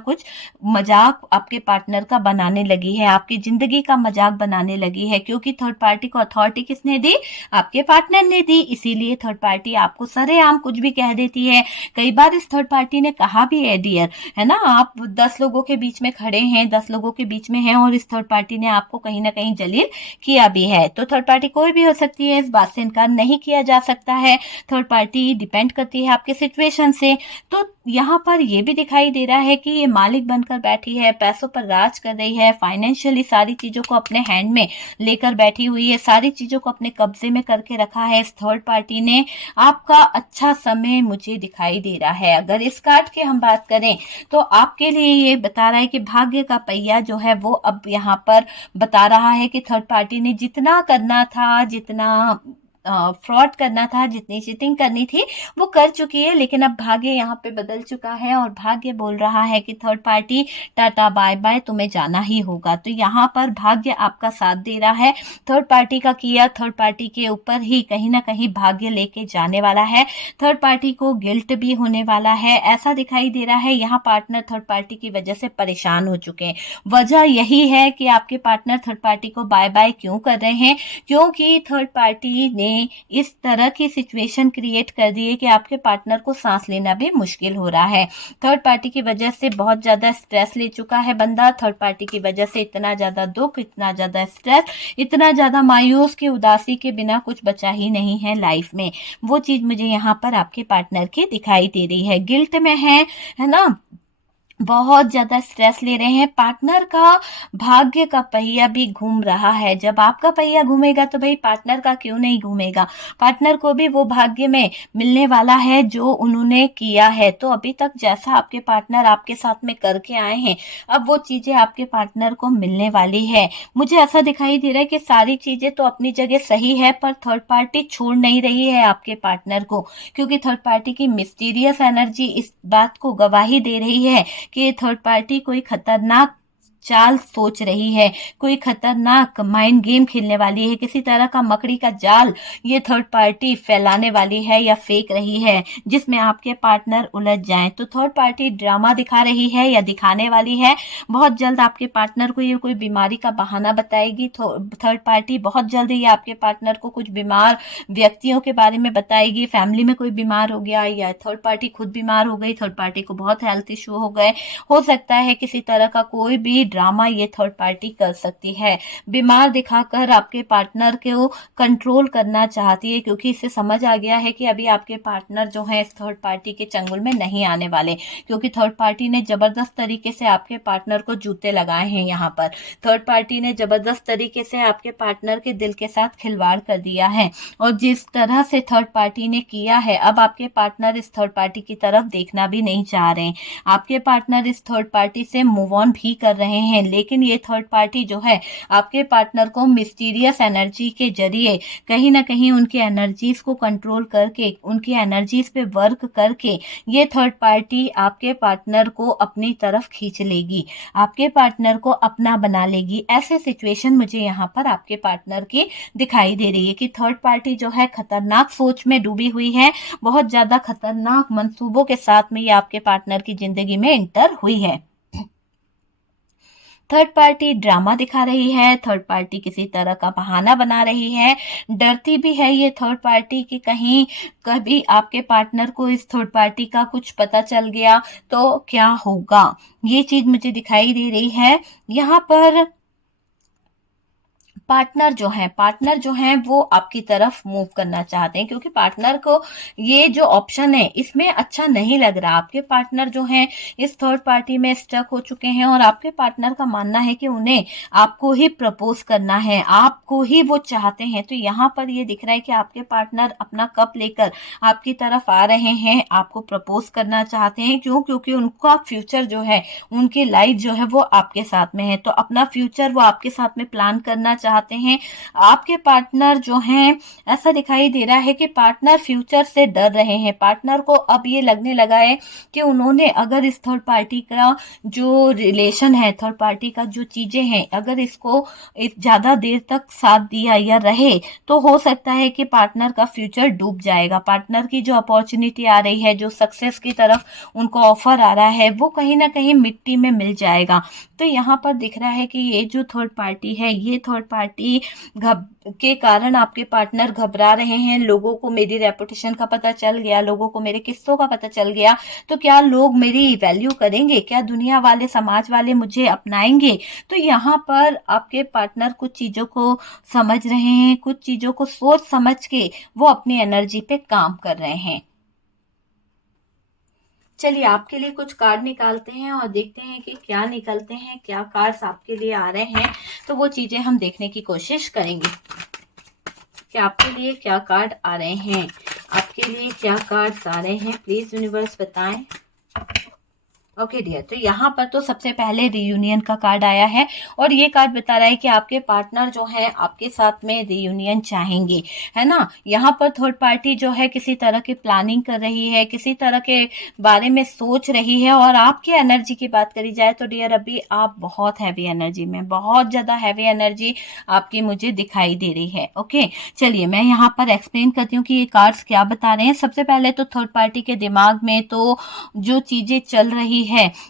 कुछ मजाक आपके पार्टनर का बनाने लगी है, आपकी जिंदगी का मजाक बनाने लगी है। क्योंकि थर्ड पार्टी को अथॉरिटी किसने दी? आपके पार्टनर ने दी। इसीलिए थर्ड पार्टी आपको सरेआम कुछ भी कह देती है। कई बार इस थर्ड पार्टी ने कहा भी है डियर, है ना, आप 10 लोगों के बीच में खड़े हैं, 10 लोगों के बीच में हैं और इस थर्ड पार्टी ने आपको कहीं ना कहीं जलील किया भी है। तो थर्ड पार्टी कोई भी हो सकती है, इस बात से इनकार नहीं किया जा सकता है। थर्ड पार्टी डिपेंड करती है आपके सिचुएशन से। तो यहाँ पर ये भी दिखाई दे रहा है कि ये मालिक बनकर बैठी है, पैसों पर राज कर रही है, फाइनेंशियली सारी चीजों को अपने हैंड में लेकर बैठी हुई है, सारी चीजों को अपने कब्जे में करके रखा है इस थर्ड पार्टी ने। आपका अच्छा समय मुझे दिखाई दे रहा है। अगर इस कार्ड की हम बात करें तो आपके लिए ये बता रहा है कि भाग्य का पहिया जो है वो अब यहाँ पर बता रहा है कि थर्ड पार्टी ने जितना करना था, जितना फ्रॉड करना था, जितनी चीटिंग करनी थी वो कर चुकी है। लेकिन अब भाग्य यहाँ पे बदल चुका है और भाग्य बोल रहा है कि third party tata bye bye, तुम्हें जाना ही होगा। तो यहाँ पर भाग्य आपका साथ दे रहा है। थर्ड पार्टी का किया थर्ड पार्टी के ऊपर ही कहीं ना कहीं भाग्य लेके जाने वाला है। थर्ड पार्टी को गिल्ट भी होने वाला है, ऐसा दिखाई दे रहा है। यहाँ पार्टनर थर्ड पार्टी की वजह से परेशान हो चुके हैं। वजह यही है कि आपके पार्टनर थर्ड पार्टी को बाय बाय क्यों कर रहे हैं? क्योंकि थर्ड पार्टी ने इस तरह की सिचुएशन क्रिएट कर दी है कि आपके पार्टनर को सांस लेना भी मुश्किल हो रहा है। थर्ड पार्टी की वजह से बहुत ज्यादा स्ट्रेस ले चुका है बंदा। थर्ड पार्टी की वजह से इतना ज्यादा दुख, इतना ज्यादा स्ट्रेस, इतना ज्यादा मायूस कि उदासी के बिना कुछ बचा ही नहीं है लाइफ में। वो चीज मुझे यहाँ पर आपके पार्टनर की दिखाई दे रही है। गिल्ट में है ना, बहुत ज्यादा स्ट्रेस ले रहे हैं। पार्टनर का भाग्य का पहिया भी घूम रहा है। जब आपका पहिया घूमेगा तो भाई पार्टनर का क्यों नहीं घूमेगा? पार्टनर को भी वो भाग्य में मिलने वाला है जो उन्होंने किया है। तो अभी तक जैसा आपके पार्टनर आपके साथ में करके आए हैं, अब वो चीजें आपके पार्टनर को मिलने वाली है। मुझे ऐसा दिखाई दे रहा है कि सारी चीजें तो अपनी जगह सही है, पर थर्ड पार्टी छोड़ नहीं रही है आपके पार्टनर को, क्योंकि थर्ड पार्टी की मिस्टीरियस एनर्जी इस बात को गवाही दे रही है कि थर्ड पार्टी कोई खतरनाक चाल सोच रही है, कोई खतरनाक माइंड गेम खेलने वाली है, किसी तरह का मकड़ी का जाल ये थर्ड पार्टी फैलाने वाली है या फेंक रही है जिसमें आपके पार्टनर उलझ जाएं। तो थर्ड पार्टी ड्रामा दिखा रही है या दिखाने वाली है। बहुत जल्द आपके पार्टनर को ये कोई बीमारी का बहाना बताएगी। थर्ड पार्टी बहुत जल्द ये आपके पार्टनर को कुछ बीमार व्यक्तियों के बारे में बताएगी। फैमिली में कोई बीमार हो गया या थर्ड पार्टी खुद बीमार हो गई, थर्ड पार्टी को बहुत हेल्थ इश्यू हो गए, हो सकता है किसी तरह का कोई भी ड्रामा ये थर्ड पार्टी कर सकती है। बीमार दिखाकर आपके पार्टनर को कंट्रोल करना चाहती है, क्योंकि इसे समझ आ गया है कि अभी आपके पार्टनर जो है इस थर्ड पार्टी के चंगुल में नहीं आने वाले, क्योंकि थर्ड पार्टी ने जबरदस्त तरीके से आपके पार्टनर को जूते लगाए हैं। यहाँ पर थर्ड पार्टी ने जबरदस्त तरीके से आपके पार्टनर के दिल के साथ खिलवाड़ कर दिया है। और जिस तरह से थर्ड पार्टी ने किया है, अब आपके पार्टनर इस थर्ड पार्टी की तरफ देखना भी नहीं चाह रहे हैं। आपके पार्टनर इस थर्ड पार्टी से मूव ऑन भी कर रहे हैं, लेकिन ये थर्ड पार्टी जो है आपके पार्टनर को मिस्टीरियस एनर्जी के जरिए कहीं ना कहीं उनकी एनर्जीज को कंट्रोल करके, उनकी एनर्जीज पे वर्क करके ये थर्ड पार्टी आपके पार्टनर को अपनी तरफ खींच लेगी, आपके पार्टनर को अपना बना लेगी। ऐसे सिचुएशन मुझे यहाँ पर आपके पार्टनर की दिखाई दे रही है कि थर्ड पार्टी जो है खतरनाक सोच में डूबी हुई है, बहुत ज्यादा खतरनाक मंसूबों के साथ में ये आपके पार्टनर की जिंदगी में एंटर हुई है। थर्ड पार्टी ड्रामा दिखा रही है, थर्ड पार्टी किसी तरह का बहाना बना रही है, डरती भी है ये थर्ड पार्टी कि कहीं कभी आपके पार्टनर को इस थर्ड पार्टी का कुछ पता चल गया तो क्या होगा। ये चीज मुझे दिखाई दे रही है। यहाँ पर पार्टनर जो है वो आपकी तरफ मूव करना चाहते हैं, क्योंकि पार्टनर को ये जो ऑप्शन है इसमें अच्छा नहीं लग रहा। आपके पार्टनर जो हैं इस थर्ड पार्टी में स्टक हो चुके हैं और आपके पार्टनर का मानना है कि उन्हें आपको ही प्रपोज करना है, आपको ही वो चाहते हैं। तो यहाँ पर ये दिख रहा है कि आपके पार्टनर अपना कप लेकर आपकी तरफ आ रहे हैं, आपको प्रपोज करना चाहते हैं। क्यों? क्योंकि उनका फ्यूचर जो है, उनकी लाइफ जो है वो आपके साथ में है, तो अपना फ्यूचर वो आपके साथ में प्लान करना चाहते हैं। आपके पार्टनर जो हैं, ऐसा दिखाई दे रहा है कि पार्टनर फ्यूचर से डर रहे हैं। पार्टनर को अब ये लगने लगा है कि उन्होंने अगर इस थर्ड पार्टी का जो रिलेशन है, थर्ड पार्टी का जो चीजें हैं, अगर इसको ज्यादा देर तक साथ दिया या रहे तो हो सकता है कि पार्टनर का फ्यूचर डूब जाएगा। पार्टनर की जो अपॉर्चुनिटी आ रही है, जो सक्सेस की तरफ उनको ऑफर आ रहा है, वो कहीं ना कहीं मिट्टी में मिल जाएगा। तो यहाँ पर दिख रहा है कि ये जो थर्ड पार्टी है, ये थर्ड पार्टी पार्टी के कारण आपके पार्टनर घबरा रहे हैं, लोगों को मेरी रेपुटेशन का पता चल गया, लोगों को मेरे किस्सों का पता चल गया, तो क्या लोग मेरी वैल्यू करेंगे, क्या दुनिया वाले समाज वाले मुझे अपनाएंगे। तो यहाँ पर आपके पार्टनर कुछ चीजों को समझ रहे हैं, कुछ चीजों को सोच समझ के वो अपनी एनर्जी पे काम कर रहे हैं। चलिए आपके लिए कुछ कार्ड निकालते हैं और देखते हैं कि क्या निकलते हैं, क्या कार्ड्स आपके लिए आ रहे हैं। तो वो चीजें हम देखने की कोशिश करेंगे कि आपके लिए क्या कार्ड आ रहे हैं, आपके लिए क्या कार्ड्स आ रहे हैं, प्लीज यूनिवर्स बताएं। ओके डियर, तो यहाँ पर तो सबसे पहले रियूनियन का कार्ड आया है और ये कार्ड बता रहा है कि आपके पार्टनर जो है आपके साथ में रियूनियन चाहेंगे, है ना। यहाँ पर थर्ड पार्टी जो है किसी तरह की प्लानिंग कर रही है, किसी तरह के बारे में सोच रही है। और आपकी एनर्जी की बात करी जाए तो डियर अभी आप बहुत हैवी एनर्जी में, बहुत ज्यादा हैवी एनर्जी आपकी मुझे दिखाई दे रही है। ओके चलिए मैं यहाँ पर एक्सप्लेन करती हूँ कि ये कार्ड्स क्या बता रहे हैं। सबसे पहले तो थर्ड पार्टी के दिमाग में तो जो चीजें चल रही है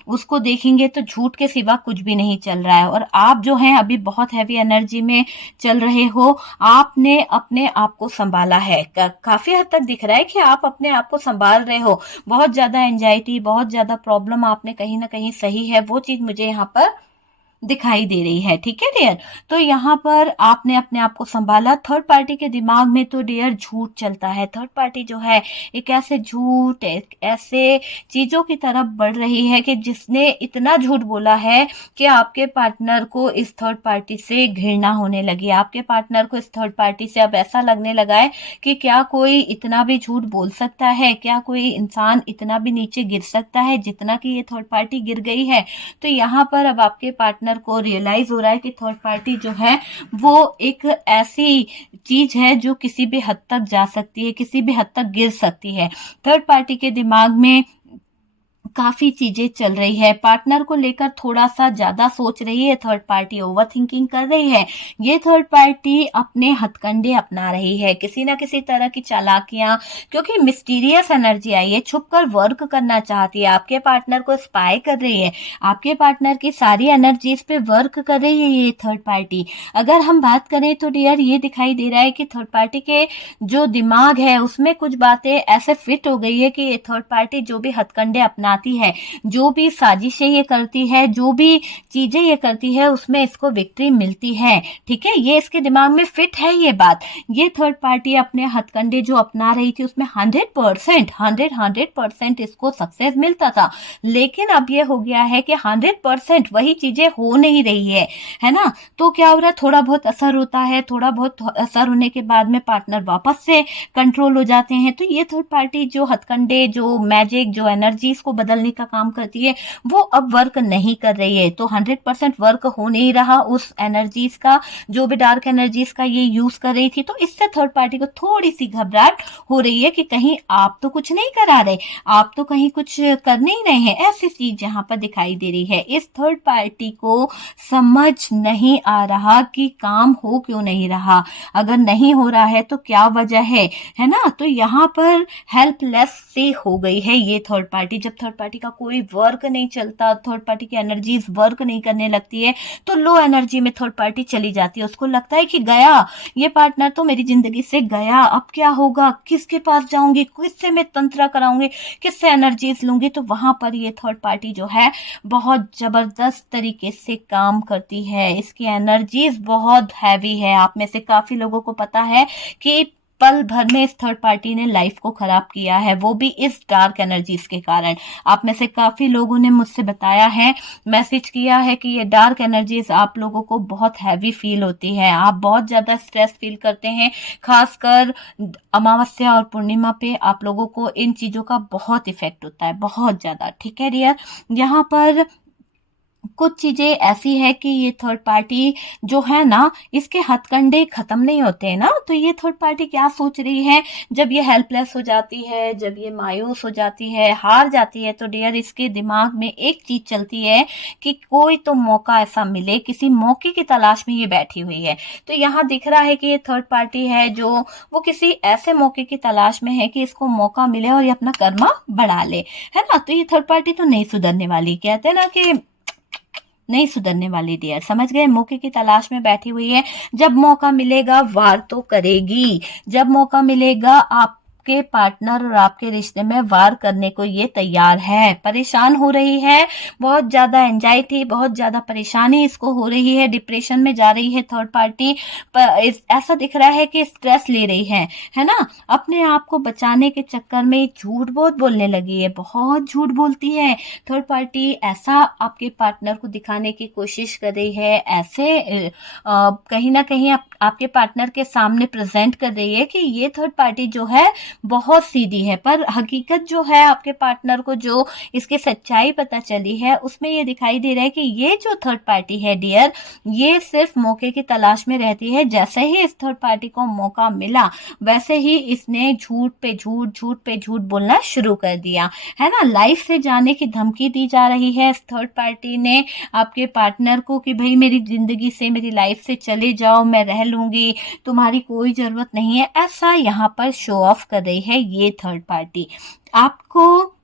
उसको देखेंगे तो झूठ के सिवा कुछ भी नहीं चल रहा है। और आप जो हैं अभी बहुत हैवी एनर्जी में चल रहे हो, आपने अपने आप को संभाला है, काफी हद तक दिख रहा है कि आप अपने आप को संभाल रहे हो। बहुत ज्यादा एंजाइटी, बहुत ज्यादा प्रॉब्लम आपने कहीं ना कहीं सही है, वो चीज मुझे यहाँ पर दिखाई दे रही है। ठीक है डियर, तो यहाँ पर आपने अपने आप को संभाला। थर्ड पार्टी के दिमाग में तो डियर झूठ चलता है। थर्ड पार्टी जो है एक ऐसे झूठ, एक ऐसे चीजों की तरफ बढ़ रही है कि जिसने इतना झूठ बोला है कि आपके पार्टनर को इस थर्ड पार्टी से घृणा होने लगी। आपके पार्टनर को इस थर्ड पार्टी से अब ऐसा लगने लगा है कि क्या कोई इतना भी झूठ बोल सकता है, क्या कोई इंसान इतना भी नीचे गिर सकता है जितना कि ये थर्ड पार्टी गिर गई है। तो यहाँ पर अब आपके पार्टनर को रियलाइज हो रहा है कि थर्ड पार्टी जो है वो एक ऐसी चीज है जो किसी भी हद तक जा सकती है, किसी भी हद तक गिर सकती है। थर्ड पार्टी के दिमाग में काफी चीजें चल रही है, पार्टनर को लेकर थोड़ा सा ज्यादा सोच रही है थर्ड पार्टी, ओवर थिंकिंग कर रही है। ये थर्ड पार्टी अपने हथकंडे अपना रही है, किसी ना किसी तरह की चालाकियां, क्योंकि मिस्टीरियस एनर्जी आई है, छुपकर वर्क करना चाहती है, आपके पार्टनर को स्पाई कर रही है, आपके पार्टनर की सारी एनर्जीज पे वर्क कर रही है ये थर्ड पार्टी। अगर हम बात करें तो डियर ये दिखाई दे रहा है कि थर्ड पार्टी के जो दिमाग है उसमें कुछ बातें ऐसे फिट हो गई है कि ये थर्ड पार्टी जो भी हथकंडे अपना है, जो भी साजिशें ये करती है, जो भी चीजें ये करती है, उसमें इसको विक्ट्री मिलती है। ठीक है, ये इसके दिमाग में फिट है ये बात। ये थर्ड पार्टी अपने हथकंडे जो अपना रही थी उसमें 100% इसको सक्सेस मिलता था, लेकिन अब ये हो गया है कि 100% वही चीजें हो नहीं रही है ना। तो क्या हो रहा है, थोड़ा बहुत असर होता है, थोड़ा बहुत असर होने के बाद में पार्टनर वापस से कंट्रोल हो जाते हैं। तो ये थर्ड पार्टी जो हथकंडे, जो मैजिक, जो एनर्जीज को बदलने का काम करती है वो अब वर्क नहीं कर रही है। तो 100% वर्क हो नहीं रहा उस एनर्जीज का, जो भी डार्क एनर्जीज का ये यूज कर रही थी। तो इससे थर्ड पार्टी को थोड़ी सी घबराहट हो रही है कि कहीं आप तो कुछ नहीं करा रहे, आप तो कहीं कुछ कर नहीं रहे हैं, ऐसी चीज यहाँ पर दिखाई दे रही है। इस थर्ड पार्टी को समझ नहीं आ रहा कि काम हो क्यों नहीं रहा, अगर नहीं हो रहा है तो क्या वजह है ना। तो यहाँ पर हेल्पलेस सी हो गई है ये थर्ड पार्टी। जब थर्ड पार्टी का कोई वर्क नहीं चलता, थर्ड पार्टी की एनर्जीज वर्क नहीं करने लगती है तो लो एनर्जी में थर्ड पार्टी चली जाती है। उसको लगता है कि गया ये पार्टनर तो मेरी जिंदगी से गया, अब क्या होगा, किसके पास जाऊंगी, किससे मैं तंत्र कराऊंगी, किससे एनर्जीज लूंगी। तो वहां पर ये थर्ड पार्टी जो है बहुत जबरदस्त तरीके से काम करती है, इसकी एनर्जीज बहुत हैवी है। आप में से काफी लोगों को पता है कि पल भर में इस थर्ड पार्टी ने लाइफ को खराब किया है, वो भी इस डार्क एनर्जीज के कारण। आप में से काफी लोगों ने मुझसे बताया है, मैसेज किया है कि ये डार्क एनर्जीज आप लोगों को बहुत हैवी फील होती है, आप बहुत ज्यादा स्ट्रेस फील करते हैं, खासकर अमावस्या और पूर्णिमा पे आप लोगों को इन चीजों का बहुत इफेक्ट होता है, बहुत ज्यादा। ठीक है डियर, यहाँ पर कुछ चीजें ऐसी है कि ये थर्ड पार्टी जो है ना, इसके हथकंडे खत्म नहीं होते हैं ना। तो ये थर्ड पार्टी क्या सोच रही है, जब ये हेल्पलेस हो जाती है, जब ये मायूस हो जाती है, हार जाती है, तो डियर इसके दिमाग में एक चीज चलती है कि कोई तो मौका ऐसा मिले, किसी मौके की तलाश में ये बैठी हुई है। तो यहाँ दिख रहा है कि ये थर्ड पार्टी है जो वो किसी ऐसे मौके की तलाश में है कि इसको मौका मिले और ये अपना कर्मा बढ़ा ले, है ना। तो ये थर्ड पार्टी तो नहीं सुधरने वाली, कहते हैं ना कि नहीं सुधरने वाली डियर, समझ गए। मौके की तलाश में बैठी हुई है, जब मौका मिलेगा वार तो करेगी, जब मौका मिलेगा आपके पार्टनर और आपके रिश्ते में वार करने को ये तैयार है। परेशान हो रही है, बहुत ज्यादा एंजाइटी, बहुत ज्यादा परेशानी इसको हो रही है, डिप्रेशन में जा रही है थर्ड पार्टी। ऐसा दिख रहा है कि स्ट्रेस ले रही है ना। अपने आप को बचाने के चक्कर में झूठ बहुत बोलने लगी है, बहुत झूठ बोलती है थर्ड पार्टी। ऐसा आपके पार्टनर को दिखाने की कोशिश कर रही है, ऐसे कहीं ना कहीं आपके पार्टनर के सामने प्रेजेंट कर रही है कि ये थर्ड पार्टी जो है बहुत सीधी है। पर हकीकत जो है, आपके पार्टनर को जो इसकी सच्चाई पता चली है, उसमें ये दिखाई दे रहा है कि ये जो थर्ड पार्टी है डियर, ये सिर्फ मौके की तलाश में रहती है। जैसे ही इस थर्ड पार्टी को मौका मिला, वैसे ही इसने झूठ पे झूठ, झूठ पे झूठ बोलना शुरू कर दिया, है ना। लाइफ से जाने की धमकी दी जा रही है इस थर्ड पार्टी ने आपके पार्टनर को कि भाई मेरी जिंदगी से, मेरी लाइफ से चले जाओ, मैं रह लूंगी, तुम्हारी कोई जरूरत नहीं है। ऐसा यहाँ पर शो ऑफ कर रही है ये थर्ड पार्टी। आपको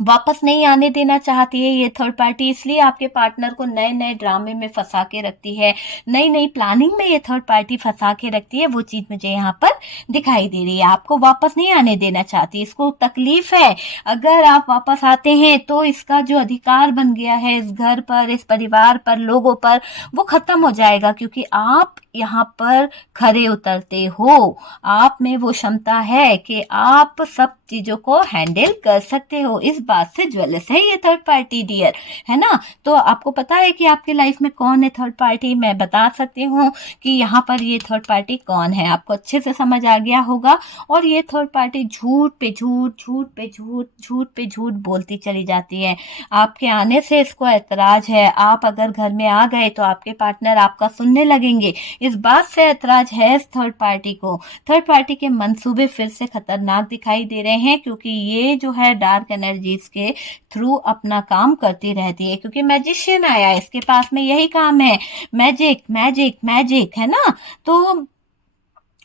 वापस नहीं आने देना चाहती है ये थर्ड पार्टी, इसलिए आपके पार्टनर को नए नए ड्रामे में फंसा के रखती है, नई नई प्लानिंग में ये थर्ड पार्टी फंसा के रखती है। वो चीज मुझे यहाँ पर दिखाई दे रही है। आपको वापस नहीं आने देना चाहती, इसको तकलीफ है। अगर आप वापस आते हैं तो इसका जो अधिकार बन गया है इस घर पर, इस परिवार पर, लोगों पर, वो खत्म हो जाएगा, क्योंकि आप यहाँ पर खरे उतरते हो। आप में वो क्षमता है कि आप सब चीजों को हैंडल कर सकते हो। इस बात से ज्वेलस है ये थर्ड पार्टी डियर, है ना। तो आपको पता है कि आपकी लाइफ में कौन है थर्ड पार्टी, मैं बता सकती हूँ कि यहाँ पर ये थर्ड पार्टी कौन है, आपको अच्छे से समझ आ गया होगा। और ये थर्ड पार्टी झूठ पे झूठ, झूठ पे झूठ, झूठ पे झूठ बोलती चली जाती है। आपके आने से इसको ऐतराज है। आप अगर घर में आ गए तो आपके पार्टनर आपका सुनने लगेंगे, इस बात से ऐतराज है इस थर्ड पार्टी को। थर्ड पार्टी के मंसूबे फिर से खतरनाक दिखाई दे रहे हैं, क्योंकि ये जो है डार्क एनर्जीज के थ्रू अपना काम करती रहती है। क्योंकि मैजिशियन आया है, इसके पास में यही काम है, मैजिक मैजिक मैजिक, है ना। तो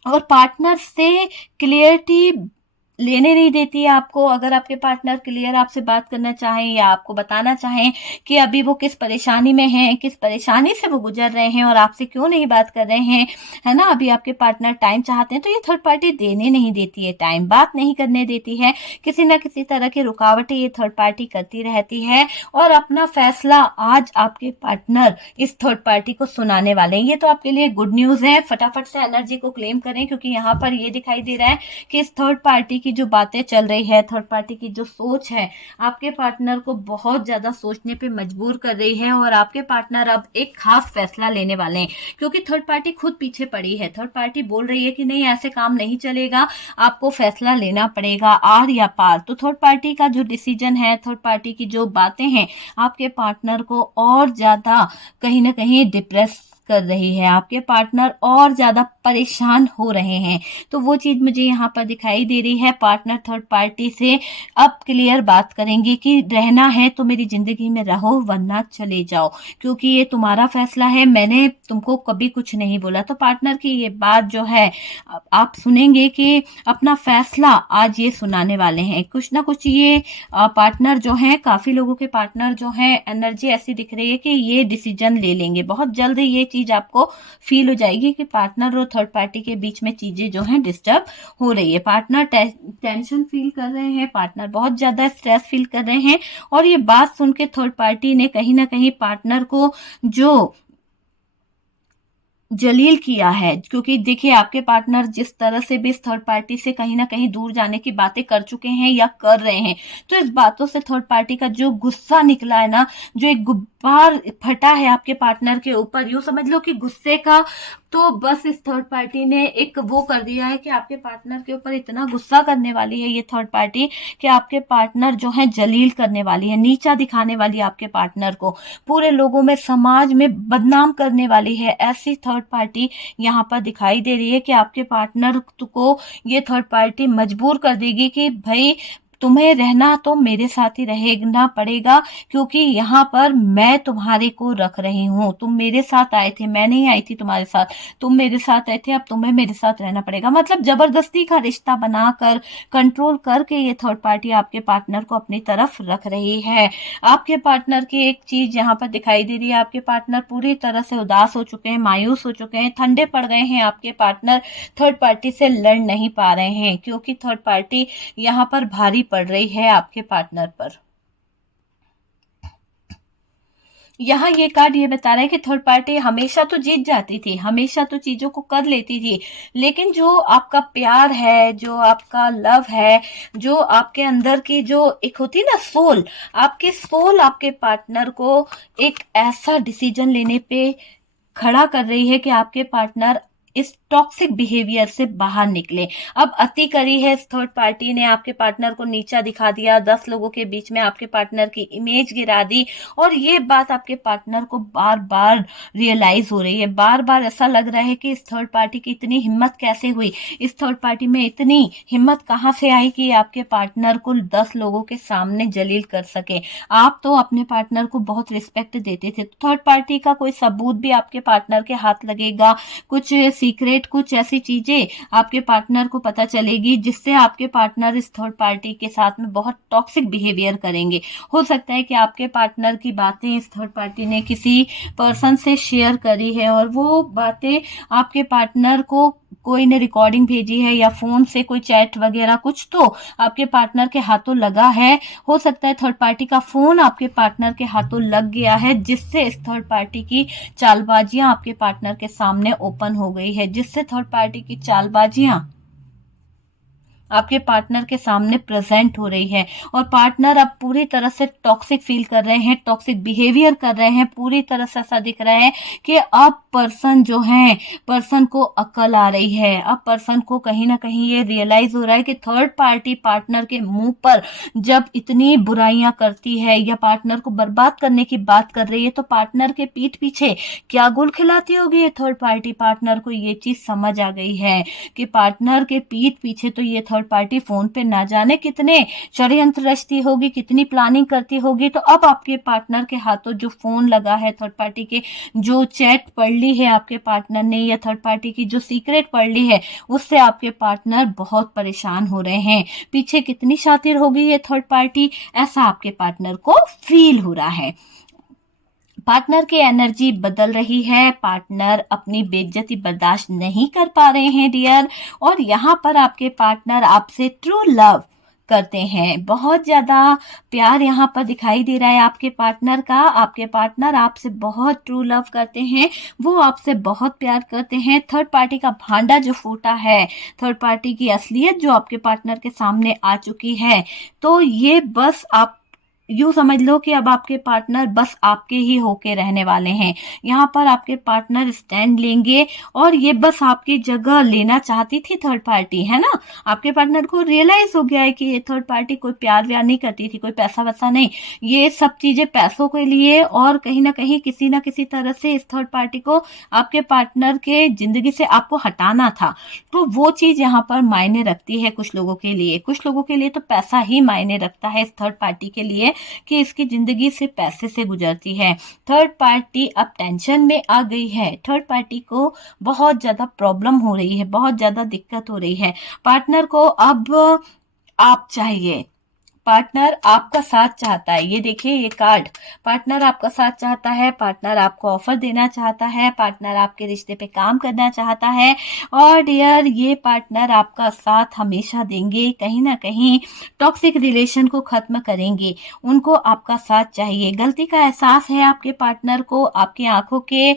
और पार्टनर से क्लियरिटी लेने नहीं देती है आपको। अगर आपके पार्टनर क्लियर आपसे बात करना चाहें या आपको बताना चाहें कि अभी वो किस परेशानी में हैं, किस परेशानी से वो गुजर रहे हैं और आपसे क्यों नहीं बात कर रहे हैं, है ना, अभी आपके पार्टनर टाइम चाहते हैं, तो ये थर्ड पार्टी देने नहीं देती है टाइम, बात नहीं करने देती है। किसी ना किसी तरह की रुकावटें ये थर्ड पार्टी करती रहती है और अपना फैसला आज आपके पार्टनर इस थर्ड पार्टी को सुनाने वाले हैं। ये तो आपके लिए गुड न्यूज है। फटाफट से एनर्जी को क्लेम करें, क्योंकि यहाँ पर ये दिखाई दे रहा है कि इस थर्ड पार्टी की जो बातें चल रही है, थर्ड पार्टी की जो सोच है, आपके पार्टनर को बहुत ज्यादा सोचने पे मजबूर कर रही है। और आपके पार्टनर अब एक खास फैसला लेने वाले हैं, क्योंकि थर्ड पार्टी खुद पीछे पड़ी है। थर्ड पार्टी बोल रही है कि नहीं, ऐसे काम नहीं चलेगा, आपको फैसला लेना पड़ेगा, आर या पार। तो थर्ड पार्टी का जो डिसीजन है, थर्ड पार्टी की जो बातें हैं, आपके पार्टनर को और ज्यादा कहीं ना कहीं डिप्रेस कर रही है, आपके पार्टनर और ज्यादा परेशान हो रहे हैं। तो वो चीज मुझे यहाँ पर दिखाई दे रही है। पार्टनर थर्ड पार्टी से अब क्लियर बात करेंगे कि रहना है तो मेरी जिंदगी में रहो, वरना चले जाओ, क्योंकि ये तुम्हारा फैसला है, मैंने तुमको कभी कुछ नहीं बोला। तो पार्टनर की ये बात जो है आप सुनेंगे कि अपना फैसला आज ये सुनाने वाले हैं। कुछ ना कुछ ये पार्टनर जो है, काफी लोगों के पार्टनर जो है, एनर्जी ऐसी दिख रही है कि ये डिसीजन ले लेंगे बहुत जल्द। ये चीज आपको फील हो जाएगी कि पार्टनर और थर्ड पार्टी के बीच में चीजें जो हैं डिस्टर्ब हो रही है। पार्टनर टेंशन फील कर रहे हैं, पार्टनर बहुत ज्यादा स्ट्रेस फील कर रहे हैं। और ये बात सुन के थर्ड पार्टी ने कहीं ना कहीं पार्टनर को जो जलील किया है, क्योंकि देखिए आपके पार्टनर जिस तरह से भी इस थर्ड पार्टी से कहीं ना कहीं दूर जाने की बातें कर चुके हैं या कर रहे हैं, तो इस बातों से थर्ड पार्टी का जो गुस्सा निकला है ना, जो एक गुब्बार फटा है आपके पार्टनर के ऊपर, यूं समझ लो कि गुस्से का, तो बस इस थर्ड पार्टी ने एक वो कर दिया है कि आपके पार्टनर के ऊपर इतना गुस्सा करने वाली है ये थर्ड पार्टी कि आपके पार्टनर जो है जलील करने वाली है, नीचा दिखाने वाली है आपके पार्टनर को, पूरे लोगों में, समाज में बदनाम करने वाली है। ऐसी थर्ड पार्टी यहाँ पर दिखाई दे रही है कि आपके पार्टनर को ये थर्ड पार्टी मजबूर कर देगी कि भाई तुम्हें रहना तो मेरे साथ ही रहना पड़ेगा, क्योंकि यहाँ पर मैं तुम्हारे को रख रही हूँ। तुम मेरे साथ आए थे, मैं नहीं आई थी तुम्हारे साथ, तुम मेरे साथ आए थे, अब तुम्हें मेरे साथ रहना पड़ेगा। मतलब जबरदस्ती का रिश्ता बनाकर, कंट्रोल करके ये थर्ड पार्टी आपके पार्टनर को अपनी तरफ रख रही है। आपके पार्टनर की एक चीज यहाँ पर दिखाई दे रही है, आपके पार्टनर पूरी तरह से उदास हो चुके हैं, मायूस हो चुके हैं, ठंडे पड़ गए हैं। आपके पार्टनर थर्ड पार्टी से लड़ नहीं पा रहे हैं, क्योंकि थर्ड पार्टी यहाँ पर भारी पड़ रही है आपके पार्टनर पर। यहाँ ये कार्ड ये बता रहा है कि थर्ड पार्टी हमेशा तो जीत जाती थी, हमेशा तो चीजों को कर लेती थी, लेकिन जो आपका प्यार है, जो आपका लव है, जो आपके अंदर की जो एक होती ना सोल, आपके सोल आपके पार्टनर को एक ऐसा डिसीजन लेने पे खड़ा कर रही है कि आपके पार्टनर इस टॉक्सिक बिहेवियर से बाहर निकले। अब अति करी है इस थर्ड पार्टी ने, आपके पार्टनर को नीचा दिखा दिया, 10 लोगों के बीच में आपके पार्टनर की इमेज गिरा दी, और ये बात आपके पार्टनर को बार बार रियलाइज हो रही है। बार बार ऐसा लग रहा है कि इस थर्ड पार्टी की इतनी हिम्मत कैसे हुई, इस थर्ड पार्टी में इतनी हिम्मत कहाँ से आई कि आपके पार्टनर को 10 लोगों के सामने जलील कर सके। आप तो अपने पार्टनर को बहुत रिस्पेक्ट देते थे, थर्ड पार्टी का कोई सबूत भी आपके पार्टनर के हाथ लगेगा, कुछ सीक्रेट, कुछ ऐसी चीजें आपके पार्टनर को पता चलेगी जिससे आपके पार्टनर इस थर्ड पार्टी के साथ में बहुत टॉक्सिक बिहेवियर करेंगे। हो सकता है कि आपके पार्टनर की बातें इस थर्ड पार्टी ने किसी पर्सन से शेयर करी है, और वो बातें आपके पार्टनर को कोई ने रिकॉर्डिंग भेजी है, या फोन से कोई चैट वगैरह कुछ तो आपके पार्टनर के हाथों लगा है। हो सकता है थर्ड पार्टी का फोन आपके पार्टनर के हाथों लग गया है, जिससे इस थर्ड पार्टी की चालबाजियां आपके पार्टनर के सामने ओपन हो गई है, जिससे थर्ड पार्टी की चालबाजियां आपके पार्टनर के सामने प्रेजेंट हो रही है, और पार्टनर अब पूरी तरह से टॉक्सिक फील कर रहे हैं, टॉक्सिक बिहेवियर कर रहे हैं। पूरी तरह से ऐसा दिख रहा है कि अब पर्सन जो है, पर्सन को अकल आ रही है, अब पर्सन को कहीं ना कहीं ये रियलाइज हो रहा है कि थर्ड पार्टी पार्टनर के मुंह पर जब इतनी बुराइयां करती है या पार्टनर को बर्बाद करने की बात कर रही है, तो पार्टनर के पीठ पीछे क्या गुल खिलाती होगी ये थर्ड पार्टी। पार्टनर को ये चीज समझ आ गई है कि पार्टनर के पीठ पीछे तो ये थर्ड पार्टी फोन पे ना जाने कितने षड्यंत्र रचती होगी, कितनी प्लानिंग करती होगी। तो अब आपके पार्टनर के हाथों जो फोन लगा है, थर्ड पार्टी के जो चैट पढ़ ली है आपके पार्टनर ने, या थर्ड पार्टी की जो सीक्रेट पढ़ ली है, उससे आपके पार्टनर बहुत परेशान हो रहे हैं। पीछे कितनी शातिर होगी ये थर्ड पार्टी, ऐसा आपके पार्टनर को फील हो रहा है। पार्टनर की एनर्जी बदल रही है, पार्टनर अपनी बेइज्जती बर्दाश्त नहीं कर पा रहे हैं डियर, और यहाँ पर आपके पार्टनर आपसे ट्रू लव करते हैं। बहुत ज्यादा प्यार यहाँ पर दिखाई दे रहा है आपके पार्टनर का। आपके पार्टनर आपसे बहुत ट्रू लव करते हैं, वो आपसे बहुत प्यार करते हैं। थर्ड पार्टी का भांडा जो फूटा है, थर्ड पार्टी की असलियत जो आपके पार्टनर के सामने आ चुकी है, तो ये बस आप यूं समझ लो कि अब आपके पार्टनर बस आपके ही होके रहने वाले हैं। यहाँ पर आपके पार्टनर स्टैंड लेंगे, और ये बस आपकी जगह लेना चाहती थी थर्ड पार्टी, है ना। आपके पार्टनर को रियलाइज हो गया है कि ये थर्ड पार्टी कोई प्यार व्यार नहीं करती थी, कोई पैसा वैसा नहीं, ये सब चीजें पैसों के लिए, और कहीं ना कहीं किसी ना किसी तरह से इस थर्ड पार्टी को आपके पार्टनर के जिंदगी से आपको हटाना था। तो वो चीज यहाँ पर मायने रखती है कुछ लोगों के लिए। कुछ लोगों के लिए तो पैसा ही मायने रखता है इस थर्ड पार्टी के लिए, कि इसकी जिंदगी से पैसे से गुजरती है। थर्ड पार्टी अब टेंशन में आ गई है, थर्ड पार्टी को बहुत ज्यादा प्रॉब्लम हो रही है, बहुत ज्यादा दिक्कत हो रही है। पार्टनर को अब आप चाहिए, पार्टनर आपका साथ चाहता है। ये देखिए ये कार्ड, पार्टनर आपका साथ चाहता है, पार्टनर आपको ऑफर देना चाहता है, पार्टनर आपके रिश्ते पे काम करना चाहता है, और डियर ये पार्टनर आपका साथ हमेशा देंगे। कहीं ना कहीं टॉक्सिक रिलेशन को खत्म करेंगे, उनको आपका साथ चाहिए। गलती का एहसास है आपके पार्टनर को, आपकी आंखों के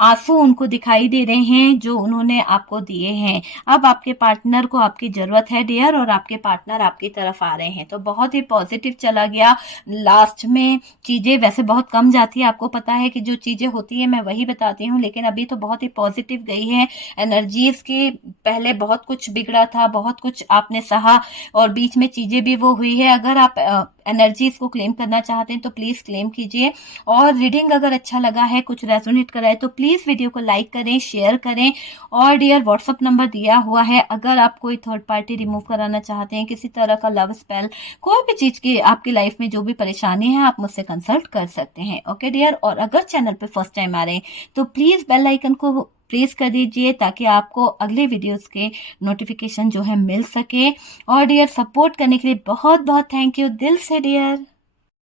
आंसू उनको दिखाई दे रहे हैं जो उन्होंने आपको दिए हैं। अब आपके पार्टनर को आपकी जरूरत है डियर, और आपके पार्टनर आपकी तरफ आ रहे हैं। तो बहुत ही पॉजिटिव चला गया। लास्ट में चीजें वैसे बहुत कम जाती है, आपको पता है कि जो चीजें होती है मैं वही बताती हूँ, लेकिन अभी तो बहुत ही पॉजिटिव गई है एनर्जीज की। पहले बहुत कुछ बिगड़ा था, बहुत कुछ आपने सहा और बीच में चीजें भी वो हुई है। अगर आप एनर्जीज को क्लेम करना चाहते हैं तो प्लीज क्लेम कीजिए। और रीडिंग अगर अच्छा लगा है, कुछ रेजोनेट करा है, तो प्लीज वीडियो को लाइक करें, शेयर करें। और डियर व्हाट्सअप नंबर दिया हुआ है, अगर आप कोई थर्ड पार्टी रिमूव कराना चाहते हैं, किसी तरह का लव स्पेल, कोई भी चीज की आपकी लाइफ में जो भी परेशानी है, आप मुझसे कंसल्ट कर सकते हैं। ओके डियर, और अगर चैनल पे फर्स्ट टाइम आ रहे हैं तो प्लीज बेल आइकन को प्रेस कर दीजिए ताकि आपको अगले वीडियोस के नोटिफिकेशन जो है मिल सके। और डियर सपोर्ट करने के लिए बहुत बहुत थैंक यू दिल से डियर।